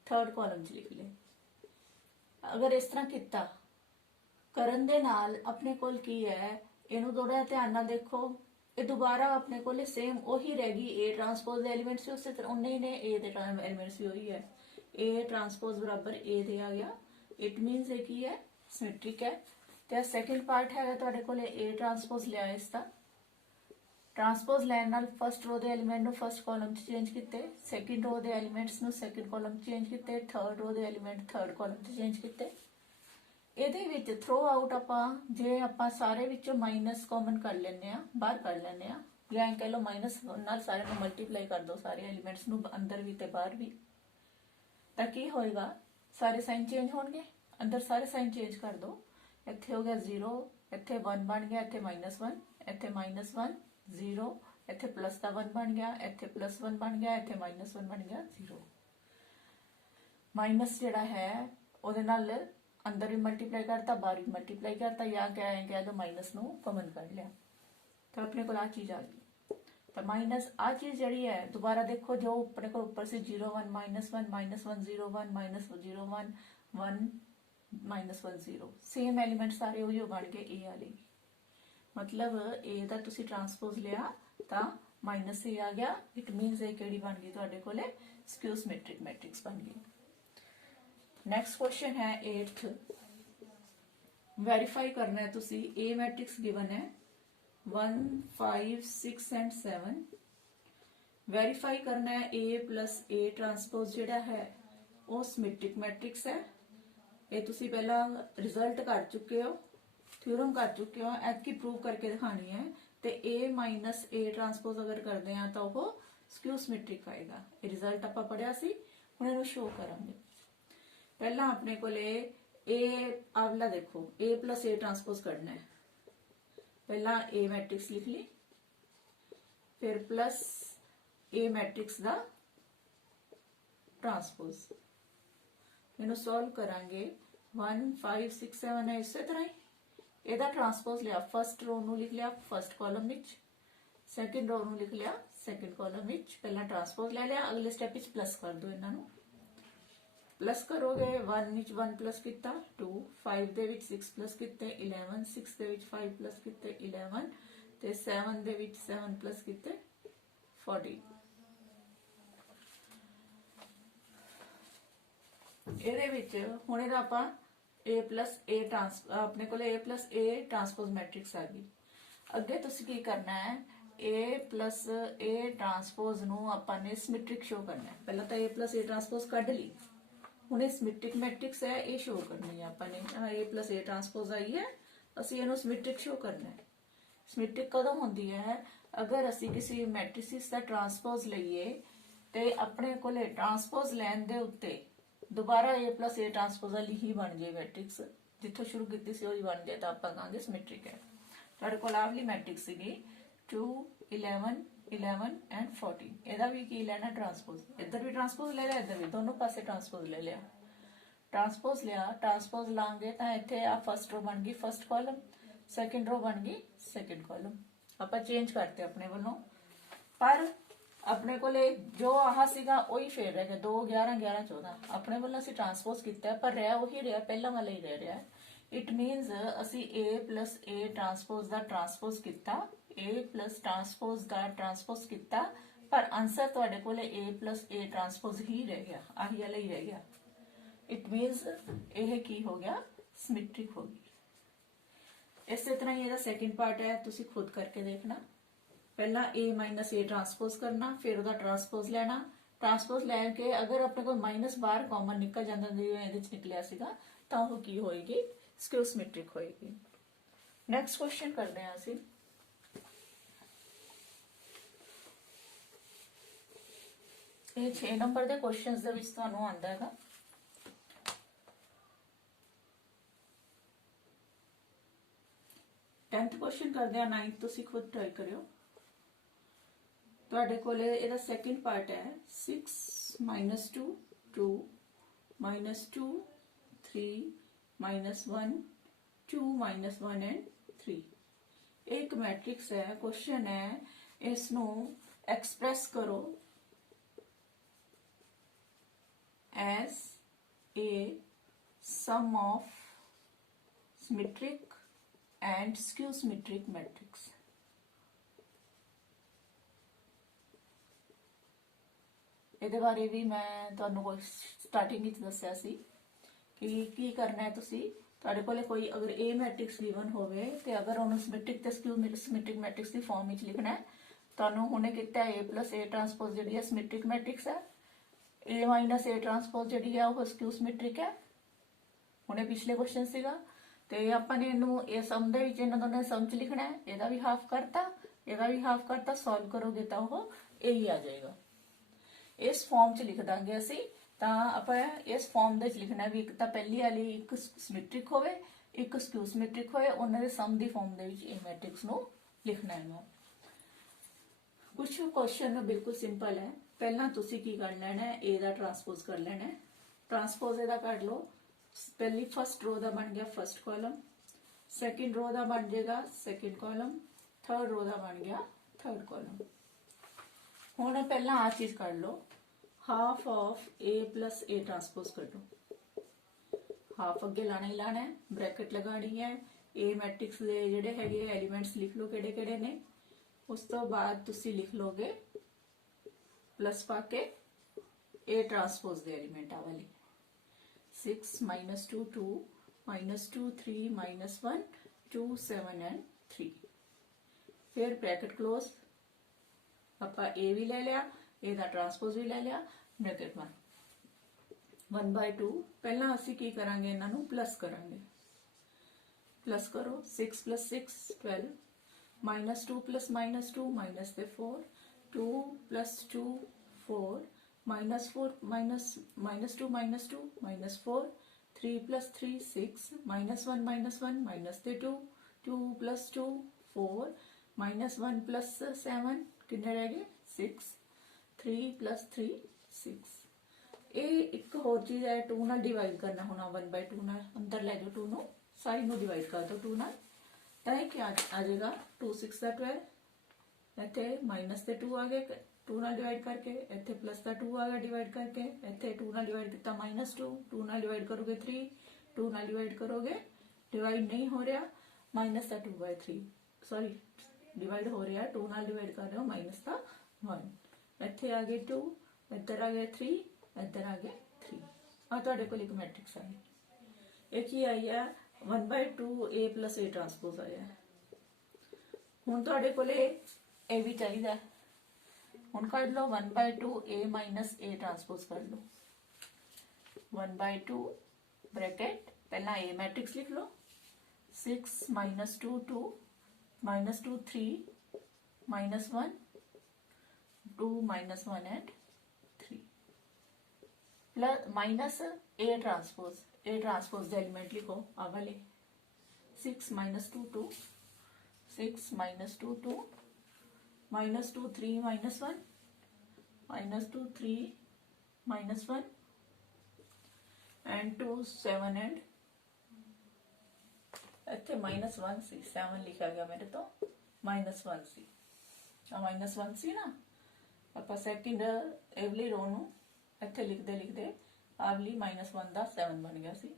थर्ड कॉलम च लिख ले। अगर इस तरह किया करन दे नाल अपने कोल की है, इनू थोड़ा ध्यान नाल देखो, ये दोबारा अपने कोल सेम वही रह गई, ए ट्रांसपोज दे एलिमेंट्स भी उस तरह उन्ने ही ने, ए दे एलिमेंट्स भी वही है, ए ट्रांसपोज बराबर ए दे आ गया, इट मीनस ये की है सिमेट्रिक है। ਤੇ ਸੈਕੰਡ ਪਾਰਟ ਹੈਗਾ ਤੁਹਾਡੇ ਕੋਲੇ A ਟਰਾਂਸਪੋਜ਼ ਲਿਆ, ਇਸ ਦਾ ਟਰਾਂਸਪੋਜ਼ ਲੈਣ ਨਾਲ ਫਸਟ ਰੋ ਦੇ ਐਲੀਮੈਂਟ ਨੂੰ ਫਸਟ ਕਾਲਮ 'ਚ ਚੇਂਜ ਕੀਤੇ, ਸੈਕੰਡ ਰੋ ਦੇ ਐਲੀਮੈਂਟਸ ਨੂੰ ਸੈਕੰਡ ਕਾਲਮ 'ਚ ਚੇਂਜ ਕੀਤੇ, ਥਰਡ ਰੋ ਦੇ ਐਲੀਮੈਂਟ ਥਰਡ ਕਾਲਮ 'ਚ ਚੇਂਜ ਕੀਤੇ। ਇਹਦੇ ਵਿੱਚ ਥਰੋ ਆਊਟ ਆਪਾਂ ਜੇ ਆਪਾਂ ਸਾਰੇ ਵਿੱਚੋਂ ਮਾਈਨਸ ਕਾਮਨ ਕਰ ਲੈਂਦੇ ਆ, ਬਾਹਰ ਕਰ ਲੈਂਦੇ ਆ, ਜਾਂ ਕਹ ਲਓ ਮਾਈਨਸ ਨਾਲ ਸਾਰੇ ਨੂੰ ਮਲਟੀਪਲਾਈ ਕਰ ਦੋ, ਸਾਰੇ ਐਲੀਮੈਂਟਸ ਨੂੰ ਅੰਦਰ ਵੀ ਤੇ ਬਾਹਰ ਵੀ, ਤਾਂ ਕੀ ਹੋਏਗਾ ਸਾਰੇ ਸਾਈਨ ਚੇਂਜ ਹੋਣਗੇ। ਅੰਦਰ ਸਾਰੇ ਸਾਈਨ ਚੇਂਜ ਕਰ ਦੋ, ਇੱਥੇ ਹੋ ਗਿਆ 0, ਇੱਥੇ 1 ਬਣ ਗਿਆ, ਇੱਥੇ -1, ਇੱਥੇ -1 0, ਇੱਥੇ ਪਲੱਸ ਦਾ 1 ਬਣ ਗਿਆ, ਇੱਥੇ +1 ਬਣ ਗਿਆ, ਇੱਥੇ -1 ਬਣ ਗਿਆ 0। ਮਾਈਨਸ ਜਿਹੜਾ ਹੈ ਉਹਦੇ ਨਾਲ ਅੰਦਰ ਵੀ ਮਲਟੀਪਲਾਈ ਕਰਤਾ, ਬਾਹਰ ਵੀ ਮਲਟੀਪਲਾਈ ਕਰਤਾ, ਜਾਂ ਕਹਿ ਦੋ ਮਾਈਨਸ ਨੂੰ ਕਾਮਨ ਕੱਢ ਲਿਆ, ਤਾਂ ਆਪਣੇ ਕੋਲ ਆ ਚੀਜ਼ ਆ ਗਈ। ਤਾਂ ਮਾਈਨਸ ਆ ਚੀਜ਼ ਜਿਹੜੀ ਹੈ ਦੁਬਾਰਾ ਦੇਖੋ, ਜੋ ਆਪਣੇ ਕੋਲ ਉੱਪਰ ਸੀ 0 1 -1 -1 0 1 -0 1 1 -1 0, ਸੇਮ ਐਲੀਮੈਂਟ ਸਾਰੇ ਉਹੀ ਬਣ ਗਏ a ਵਾਲੇ। ਮਤਲਬ a ਦਾ ਤੁਸੀਂ ਟਰਾਂਸਪੋਜ਼ ਲਿਆ ਤਾਂ -a ਆ ਗਿਆ। ਇਟ ਮੀਨਸ ਇਹ ਕਿਹੜੀ ਬਣ ਗਈ ਤੁਹਾਡੇ ਕੋਲੇ? ਸਕਯੂ ਸਿਮੈਟ੍ਰਿਕ ਮੈਟ੍ਰਿਕਸ ਬਣ ਗਈ। ਨੈਕਸਟ ਕੁਐਸਚਨ ਹੈ 8th। ਵੈਰੀਫਾਈ ਕਰਨਾ ਹੈ ਤੁਸੀਂ, a ਮੈਟ੍ਰਿਕਸ ਗਿਵਨ ਹੈ 1 5 6 ਐਂਡ 7। ਵੈਰੀਫਾਈ ਕਰਨਾ ਹੈ a plus a ਟਰਾਂਸਪੋਜ਼ ਜਿਹੜਾ ਹੈ ਉਹ ਸਿਮੈਟ੍ਰਿਕ ਮੈਟ੍ਰਿਕਸ ਹੈ। ਇਹ ਤੁਸੀਂ ਪਹਿਲਾਂ ਰਿਜ਼ਲਟ ਕਰ ਚੁੱਕੇ ਹੋ, ਥਿਊਰਮ ਕਰ ਚੁੱਕੇ ਹੋ, ਐਤਕੀ ਪ੍ਰੂਵ ਕਰਕੇ ਦਿਖਾਣੀ ਹੈ। ਤੇ a ਮਾਈਨਸ a ਟਰਾਂਸਪੋਜ਼ ਅਗਰ ਕਰਦੇ ਆ ਤਾਂ ਉਹ ਸਕਯੂ ਸਿਮੈਟ੍ਰਿਕ ਆਏਗਾ। ਇਹ ਰਿਜ਼ਲਟ ਆਪਾਂ ਪੜਿਆ ਸੀ, ਹੁਣ ਇਹਨੂੰ ਸ਼ੋ ਕਰਾਂਗੇ। ਪਹਿਲਾਂ ਆਪਣੇ ਕੋਲੇ a ਆਵਲਾ ਦੇਖੋ, a plus a ਟਰਾਂਸਪੋਜ਼ ਕਰਨਾ ਹੈ। ਪਹਿਲਾਂ a ਮੈਟ੍ਰਿਕਸ ਲਿਖ ਲਈ, ਫਿਰ ਪਲੱਸ a ਮੈਟ੍ਰਿਕਸ ਦਾ ਟਰਾਂਸਪੋਜ਼। ਇਹਨੂੰ ਸੋਲਵ ਕਰਾਂਗੇ। 1 5 6 7 ਹੈ, ਇਸੇ ਤਰ੍ਹਾਂ ਹੀ ਇਹਦਾ ਟਰਾਂਸਪੋਜ਼ ਲਿਆ, ਫਸਟ ਰੋ ਨੂੰ ਲਿਖ ਲਿਆ ਫਸਟ ਕਾਲਮ ਵਿੱਚ, ਸੈਕੰਡ ਰੋ ਨੂੰ ਲਿਖ ਲਿਆ ਸੈਕੰਡ ਕਾਲਮ ਵਿੱਚ। ਪਹਿਲਾਂ ਟਰਾਂਸਪੋਜ਼ ਲੈ ਲਿਆ, ਅਗਲੇ ਸਟੈਪ ਵਿੱਚ ਪਲੱਸ ਕਰ ਦੋ ਇਹਨਾਂ ਨੂੰ। ਪਲੱਸ ਕਰੋਗੇ 1 ਵਿੱਚ 1 ਪਲੱਸ ਕੀਤਾ 2, 5 ਦੇ ਵਿੱਚ 6 ਪਲੱਸ ਕੀਤੇ 11, 6 ਦੇ ਵਿੱਚ 5 ਪਲੱਸ ਕੀਤੇ 11, ਤੇ 7 ਦੇ ਵਿੱਚ 7 ਪਲੱਸ ਕੀਤੇ 40। ਇਹਦੇ ਵਿੱਚ ਹੁਣ ਇਹਦਾ ਆਪਾਂ a plus a ਆਪਣੇ ਕੋਲ a plus a ਟਰਾਂਸਪੋਜ਼ ਮੈਟ੍ਰਿਕਸ ਆ ਗਈ। ਅੱਗੇ ਤੁਸੀਂ ਕੀ ਕਰਨਾ ਹੈ, a plus a ਟਰਾਂਸਪੋਜ਼ ਨੂੰ ਆਪਾਂ ਨੇ ਸਿਮੈਟ੍ਰਿਕ ਸ਼ੋ ਕਰਨਾ ਹੈ। ਪਹਿਲਾਂ ਤਾਂ a plus a ਟਰਾਂਸਪੋਜ਼ ਕੱਢ ਲਈ, ਹੁਣ ਇਹ ਸਿਮੈਟ੍ਰਿਕ ਮੈਟ੍ਰਿਕਸ ਹੈ, ਇਹ ਸ਼ੋ ਕਰਨੀ ਹੈ ਆਪਾਂ ਨੇ। a plus a ਟਰਾਂਸਪੋਜ਼ ਆਈ ਹੈ, ਅਸੀਂ ਇਹਨੂੰ ਸਿਮੈਟ੍ਰਿਕ ਸ਼ੋ ਕਰਨਾ ਹੈ। ਸਿਮੈਟ੍ਰਿਕ ਕਦੋਂ ਹੁੰਦੀ ਹੈ? ਅਗਰ ਅਸੀਂ ਕਿਸੇ ਮੈਟ੍ਰਿਸਿਸ ਦਾ ਟਰਾਂਸਪੋਜ਼ ਲਈਏ ਤੇ ਆਪਣੇ ਕੋਲੇ ਟਰਾਂਸਪੋਜ਼ ਲੈਣ ਦੇ ਉੱਤੇ ਦੁਬਾਰਾ a plus a ਟਰਾਂਸਪੋਜ਼ ਵਾਲੀ ਹੀ ਬਣ ਜਾਏ ਮੈਟ੍ਰਿਕਸ, ਜਿੱਥੋਂ ਸ਼ੁਰੂ ਕੀਤੀ ਸੀ ਉਹੀ ਬਣ ਜਾਏ, ਤਾਂ ਆਪਾਂ ਕਹਾਂਗੇ ਸਿਮੈਟ੍ਰਿਕ ਹੈ। ਤੁਹਾਡੇ ਕੋਲ ਆਵਲੀ ਮੈਟ੍ਰਿਕਸ ਸੀਗੀ 2 11 11 ਐਂਡ 40। ਇਹਦਾ ਵੀ ਕੀ ਲੈਣਾ? ਟਰਾਂਸਪੋਜ਼। ਇੱਧਰ ਵੀ ਟਰਾਂਸਪੋਜ਼ ਲੈ ਲਿਆ, ਇੱਧਰ ਵੀ, ਦੋਨੋਂ ਪਾਸੇ ਟਰਾਂਸਪੋਜ਼ ਲੈ ਲਿਆ। ਟਰਾਂਸਪੋਜ਼ ਲਿਆ, ਟਰਾਂਸਪੋਜ਼ ਲਾਂਗੇ ਤਾਂ ਇੱਥੇ ਆ ਫਸਟ ਰੋ ਬਣ ਗਈ ਫਸਟ ਕਾਲਮ, ਸੈਕੰਡ ਰੋ ਬਣ ਗਈ ਸੈਕੰਡ ਕਾਲਮ। ਆਪਾਂ ਚੇਂਜ ਕਰਤੇ ਆਪਣੇ ਵੱਲੋਂ, ਪਰ ਆਪਣੇ ਕੋਲੇ ਜੋ ਆਹ ਸੀਗਾ ਉਹੀ ਫੇਰ ਰਹਿ ਗਿਆ 2 11 11 14। ਆਪਣੇ ਵੱਲੋਂ ਅਸੀਂ ਟਰਾਂਸਪੋਜ਼ ਕੀਤਾ ਪਰ ਰਿਹਾ ਉਹੀ ਰਿਹਾ, ਪਹਿਲਾਂ ਵਾਲਾ ਹੀ ਰਹਿ ਰਿਹਾ। ਇਟ ਮੀਨਸ ਅਸੀਂ a plus a ਟਰਾਂਸਪੋਜ਼ ਦਾ ਟਰਾਂਸਪੋਜ਼ ਕੀਤਾ, a plus ਟਰਾਂਸਪੋਜ਼ ਦਾ ਟਰਾਂਸਪੋਜ਼ ਕੀਤਾ, ਪਰ ਆਨਸਰ ਤੁਹਾਡੇ ਕੋਲੇ a plus a ਟਰਾਂਸਪੋਜ਼ ਹੀ ਰਹਿ ਗਿਆ, ਆਹੀ ਵਾਲਾ ਹੀ ਰਹਿ ਗਿਆ। ਇਟ ਮੀਨਸ ਇਹ ਕੀ ਹੋ ਗਿਆ? ਸਿਮੈਟ੍ਰਿਕ ਹੋ ਗਈ। ਇਸੇ ਤਰ੍ਹਾਂ ਹੀ ਇਹਦਾ ਸੈਕਿੰਡ ਪਾਰਟ ਹੈ, ਤੁਸੀਂ ਖੁਦ ਕਰਕੇ ਦੇਖਣਾ। ਪਹਿਲਾਂ a minus a ਟਰਾਂਸਪੋਜ਼ ਕਰਨਾ, ਫਿਰ ਉਹਦਾ ਟਰਾਂਸਪੋਜ਼ ਲੈਣਾ। ਟਰਾਂਸਪੋਜ਼ ਲੈ ਕੇ ਅਗਰ ਆਪਣੇ ਕੋਲ ਮਾਈਨਸ ਬਾਹਰ ਕਾਮਨ ਨਿਕਲ ਜਾਂਦਾ ਜਿਵੇਂ ਇਹਦੇ ਚ ਨਿਕਲਿਆ ਸੀਗਾ, ਤਾਂ ਉਹ ਕੀ ਹੋਏਗੀ? ਸਕਯੂ ਸਿਮੈਟ੍ਰਿਕ ਹੋਏਗੀ। ਨੈਕਸਟ ਕੁਐਸਚਨ ਕਰਦੇ ਹਾਂ ਅਸੀਂ। ਇਹ 6 ਨੰਬਰ ਦੇ ਕੁਐਸਚਨਸ ਦੇ ਵਿੱਚ ਤੁਹਾਨੂੰ ਆਉਂਦਾ ਹੈਗਾ। ਟੈਂਥ ਕੁਐਸਚਨ ਕਰਦੇ ਆ, 9th ਤੁਸੀਂ ਖੁਦ ਟਰਾਈ ਕਰਿਓ। ਤੁਹਾਡੇ ਕੋਲੇ ਇਹਦਾ ਸੈਕਿੰਡ ਪਾਰਟ ਹੈ 6 -2 2 -2 3 -1 2 -1 and 3। ਇਹ ਇੱਕ ਮੈਟ੍ਰਿਕਸ ਹੈ। ਕੁਐਸਚਨ ਹੈ ਇਸ ਨੂੰ ਐਕਸਪ੍ਰੈਸ ਕਰੋ as a sum of symmetric and skew symmetric matrix। ਇਹਦੇ ਬਾਰੇ ਵੀ ਮੈਂ ਤੁਹਾਨੂੰ ਸਟਾਰਟਿੰਗ ਵਿੱਚ ਦੱਸਿਆ ਸੀ ਕਿ ਕੀ ਕਰਨਾ ਹੈ। ਤੁਸੀਂ ਤੁਹਾਡੇ ਕੋਲੇ ਕੋਈ ਅਗਰ A ਮੈਟ੍ਰਿਕਸ ਗਿਵਨ ਹੋਵੇ ਤੇ ਅਗਰ ਉਹਨੂੰ ਸਿਮੈਟ੍ਰਿਕ ਤੇ ਸਕਯੂ ਸਿਮੈਟ੍ਰਿਕ ਮੈਟ੍ਰਿਕਸ ਦੀ ਫਾਰਮ ਵਿੱਚ ਲਿਖਣਾ ਹੈ, ਤੁਹਾਨੂੰ ਹੁਣੇ ਕੀਤਾ A plus A ਟਰਾਂਸਪੋਜ਼ ਜਿਹੜੀ ਹੈ ਸਿਮੈਟ੍ਰਿਕ ਮੈਟ੍ਰਿਕਸ ਹੈ, A minus A ਟਰਾਂਸਪੋਜ਼ ਜਿਹੜੀ ਹੈ ਉਹ ਸਕਯੂ ਸਿਮੈਟ੍ਰਿਕ ਹੈ। ਹੁਣੇ ਪਿਛਲੇ ਕੁਐਸਚਨ ਸੀਗਾ ਤੇ ਆਪਾਂ ਨੇ ਇਹਨੂੰ ਇਹ ਸਮ ਦੇ ਵਿੱਚ ਇਹਨਾਂ ਦੋਨਾਂ ਸਮ ਚ ਲਿਖਣਾ ਹੈ। ਇਹਦਾ ਵੀ ਹਾਫ ਕਰਤਾ, ਇਹਦਾ ਵੀ ਹਾਫ ਕਰਤਾ, ਸੋਲਵ ਕਰੋਗੇ ਤਾਂ ਉਹ ਇਹੀ ਆ ਜਾਏਗਾ। ਇਸ ਫਾਰਮ ਚ ਲਿਖ ਦਾਂਗੇ ਅਸੀਂ। ਤਾਂ ਆਪਾਂ ਇਸ ਫਾਰਮ ਦੇ ਵਿੱਚ ਲਿਖਣਾ ਵੀ ਇੱਕ ਤਾਂ ਪਹਿਲੀ ਵਾਲੀ ਇੱਕ ਸਿਮੈਟ੍ਰਿਕ ਹੋਵੇ, ਇੱਕ ਸਕੂ ਸਿਮੈਟ੍ਰਿਕ ਹੋਏ ਉਹਨਾਂ ਦੇ ਸਮ ਦੀ ਫਾਰਮ ਦੇ ਵਿੱਚ ਇਹ ਮੈਟ੍ਰਿਕਸ ਨੂੰ ਲਿਖਣਾ ਹੈ। ਮੈਂ ਕੁਝ ਕੁਐਸਚਨ ਬਿਲਕੁਲ ਸਿੰਪਲ ਹੈ। ਪਹਿਲਾਂ ਤੁਸੀਂ ਕੀ ਕਰ ਲੈਣਾ ਹੈ, A ਦਾ ਟਰਾਂਸਪੋਜ਼ ਕਰ ਲੈਣਾ ਹੈ। ਟਰਾਂਸਪੋਜ਼ ਇਹਦਾ ਕਰ ਲਓ। ਪਹਿਲੀ ਫਸਟ ਰੋ ਦਾ ਬਣ ਗਿਆ ਫਸਟ ਕਾਲਮ, ਸੈਕਿੰਡ रो ਦਾ ਬਣ ਜਾਏਗਾ ਸੈਕਿੰਡ ਕਾਲਮ, ਥਰਡ रो ਦਾ ਬਣ ਗਿਆ ਥਰਡ ਕਾਲਮ। ਹੁਣ ਪਹਿਲਾਂ ਆ ਚੀਜ਼ ਕਰ ਲਓ, half of A plus A transpose कर लो। हाफ अगे लाना ही लाना है, ब्रैकेट लगानी है। A मैट्रिक्स दे जिहड़े हैगे एलीमेंट्स लिख लो किहड़े किहड़े ने। उस तो बाद तुसी लिख लोगे प्लस पाके A ट्रांसपोज दे एलीमेंट आ वाले 6 - 2 2 -2 3 -1 2 7 and 3। फिर ब्रैकेट क्लोज, ਆਪਾਂ A भी ले लिया, A ਦਾ ट्रांसपोज भी ले लिया, ब्रैकेट 1/2। पहला असी की करांगे, इन्हां नूं प्लस करांगे। प्लस करो 6 + 6 12 -2 + -2 -4 2 + 2 4 -4 -2 -2 -4 3 + 3 6 -1 -1 -2 2 + 2 4 -1 + 7 कितने रह गए 6 3 + 3 6। ये एक होर चीज है, 2 ਨਾਲ डिवाइड करना होना 1/2 ਨਾਲ, अंदर ले जाओ 2 ਨੂੰ, साइड ਨੂੰ डिवाइड कर दो 2 ਨਾਲ, ਤਾਂ ਇਹ ਕੀ ਆ ਜਾਏਗਾ 2 6 ਦਾ 12, ਇੱਥੇ ਮਾਈਨਸ ਤੇ 2 ਆ ਗਏ 2 ਨਾਲ डिवाइड करके, ਇੱਥੇ प्लस ਦਾ 2 आ गया डिवाइड करके, ਇੱਥੇ 2 ਨਾਲ डिवाइड ਕੀਤਾ -2 2 ਨਾਲ डिवाइड करोगे 3 2 ਨਾਲ डिवाइड करोगे, डिवाइड नहीं हो रहा माइनस ਦਾ 2/3, सॉरी डिवाइड हो रहा 2 ਨਾਲ डिवाइड कर रहे हो माइनस ਦਾ 1, ਇੱਥੇ ਆ गए 2 ਇੱਧਰ आ गए 3 ਇੱਧਰ आ गए 3। ਆ ਤੁਹਾਡੇ ਕੋਲ ਇੱਕ ਮੈਟ੍ਰਿਕਸ ਆਈ, ਇਹ ਕੀ ਆਈ ਹੈ 1/2 A plus A ट्रांसपोज ਆਇਆ। ਹੁਣ ਤੁਹਾਡੇ ਕੋਲੇ ਇਹ ਵੀ ਚਾਹੀਦਾ, ਹੁਣ ਕੱਢ ਲਓ 1/2 A minus A ट्रांसपोज ਕਰ ਲਓ। 1/2 ब्रैकेट, पहला A मैट्रिक्स लिख लो 6 - 2 2 -2 3 -1 2 -1 and 3 plus minus A transpose the element लिखो आ वाले 6 - 2 2 6 - 2 2 -2 3 -1 -2 3 -1 and 2 7 and ਇੱਥੇ -1 ਸੀ 7 ਲਿਖਿਆ ਗਿਆ ਮੇਰੇ ਤੋਂ, -1 ਸੀ ਆ -1 ਸੀ ਨਾ, ਆਪਾਂ ਸੈਕਿੰਡ एवली रो ਨੂੰ ਇੱਥੇ ਲਿਖਦੇ ਲਿਖਦੇ ਆਵਲੀ -1 ਦਾ 7 ਬਣ ਗਿਆ ਸੀ।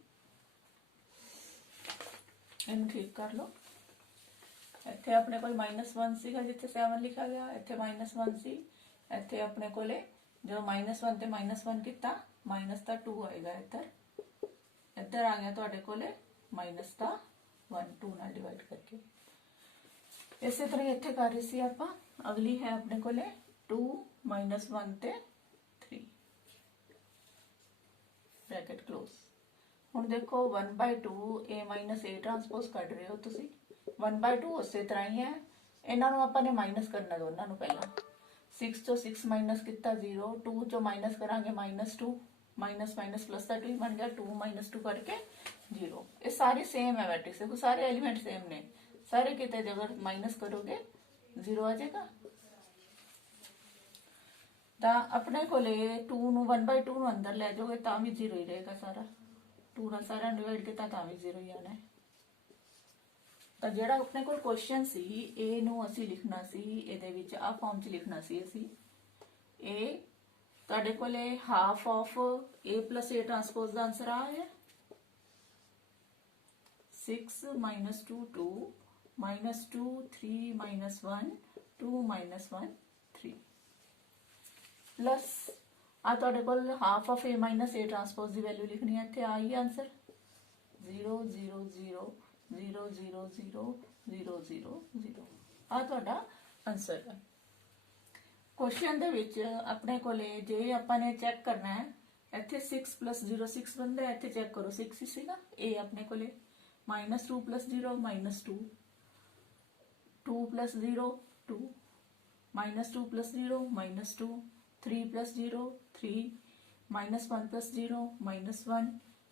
ਇਹਨੂੰ ਠੀਕ ਕਰ ਲਓ। ਇੱਥੇ ਆਪਣੇ ਕੋਲ -1 ਸੀਗਾ ਜਿੱਥੇ 7 ਲਿਖਿਆ ਗਿਆ, ਇੱਥੇ -1 ਸੀ, ਇੱਥੇ ਆਪਣੇ ਕੋਲੇ ਜਦੋਂ -1 ਤੇ -1 ਕੀਤਾ ਮਾਈਨਸ ਦਾ 2 ਆਏਗਾ, ਇੱਧਰ ਆ ਗਿਆ ਤੁਹਾਡੇ ਕੋਲੇ ਮਾਈਨਸ ਦਾ 1 2 ਨਾਲ डिवाइड करके। ਇਸੇ ਤਰ੍ਹਾਂ ਇੱਥੇ ਕਰ ਰਹੇ ਸੀ ਆਪਾਂ। ਅਗਲੀ ਹੈ ਆਪਣੇ ਕੋਲੇ 2 - 1 ਤੇ 3 ब्रैकेट क्लोज। ਹੁਣ ਦੇਖੋ 1/2 A minus A ट्रांसपोज ਕੱਢ ਰਹੇ ਹੋ ਤੁਸੀਂ, 1/2 ਉਸੇ ਤਰ੍ਹਾਂ ਹੀ ਹੈ। ਇਹਨਾਂ ਨੂੰ ਆਪਾਂ ਨੇ ਮਾਈਨਸ ਕਰਨਾ ਦੋਨਾਂ ਨੂੰ। ਪਹਿਲਾਂ 6 ਚੋਂ 6 ਮਾਈਨਸ ਕੀਤਾ 0, 2 ਚੋਂ ਮਾਈਨਸ ਕਰਾਂਗੇ -2 माइनस माइनस प्लस का 2 बन गया, 2 - 2 करके 0। ये सारे सेम है मैट्रिक्स, देखो सारे एलिमेंट सेम ने, सारे कितने अगर माइनस करोगे 0 आ जाएगा। तो अपने को 2 ਨੂੰ 1/2 ਨੂੰ अंदर ले जाओगे ਤਾਂ भी 0 ही रहेगा सारा, 2 ਨਾਲ सारा डिवाइड किया ਤਾਂ भी 0 ही आना है। ਤਾਂ ਜਿਹੜਾ ਆਪਣੇ ਕੋਲ ਕੁਐਸਚਨ ਸੀ A ਨੂੰ ਅਸੀਂ ਲਿਖਣਾ ਸੀ ਇਹਦੇ ਵਿੱਚ ਆ ਫਾਰਮ 'ਚ ਲਿਖਣਾ ਸੀ ਅਸੀਂ। A ਤੁਹਾਡੇ ਕੋਲੇ half of A plus A transpose the answer ਆ ਹੈ 6 - 2 2 -2 3 -1 2 -1 3 प्लस आ ਤੁਹਾਡੇ ਕੋਲ half of A minus A transpose the value ਲਿਖਣੀ ਹੈ। ਇੱਥੇ ਆ ਹੀ ਆਨਸਰ 0 0 0 0 0 0 0 0 0 ਆ ਤੁਹਾਡਾ ਆਨਸਰ ਹੈ। क्वेश्चन ਦੇ ਵਿੱਚ ਆਪਣੇ ਕੋਲੇ ਜੇ ਆਪਾਂ ਨੇ ਚੈੱਕ ਕਰਨਾ ਹੈ ਇੱਥੇ 6 + 0 6 ਬੰਦਾ ਹੈ, ਇੱਥੇ ਚੈੱਕ ਕਰੋ 6 ਹੀ ਸੀਗਾ। A ਆਪਣੇ ਕੋਲੇ -2 + 0 -2 2 + 0 2 -2 + 0 -2 3 + 0 3 -1 + 0 -1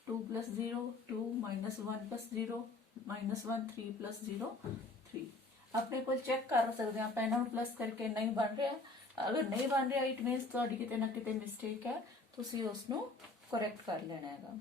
2 plus 0 2 minus 1 plus 0 minus 1 3 plus 0 3 ਆਪਣੇ ਕੋਲ ਚੈੱਕ ਕਰ ਸਕਦੇ ਹਾਂ ਆਪਾਂ ਇਹਨਾਂ ਨੂੰ ਪਲੱਸ ਕਰਕੇ ਨਹੀਂ ਬਣ ਰਿਹਾ ਅਗਰ ਨਹੀਂ ਬਣ ਰਿਹਾ ਇਟ ਮੀਨਸ ਤੁਹਾਡੀ ਕਿਤੇ ਨਾ ਕਿਤੇ ਮਿਸਟੇਕ ਹੈ ਤੁਸੀਂ ਉਸ ਨੂੰ ਕਰੈਕਟ ਕਰ ਲੈਣਾ ਹੈਗਾ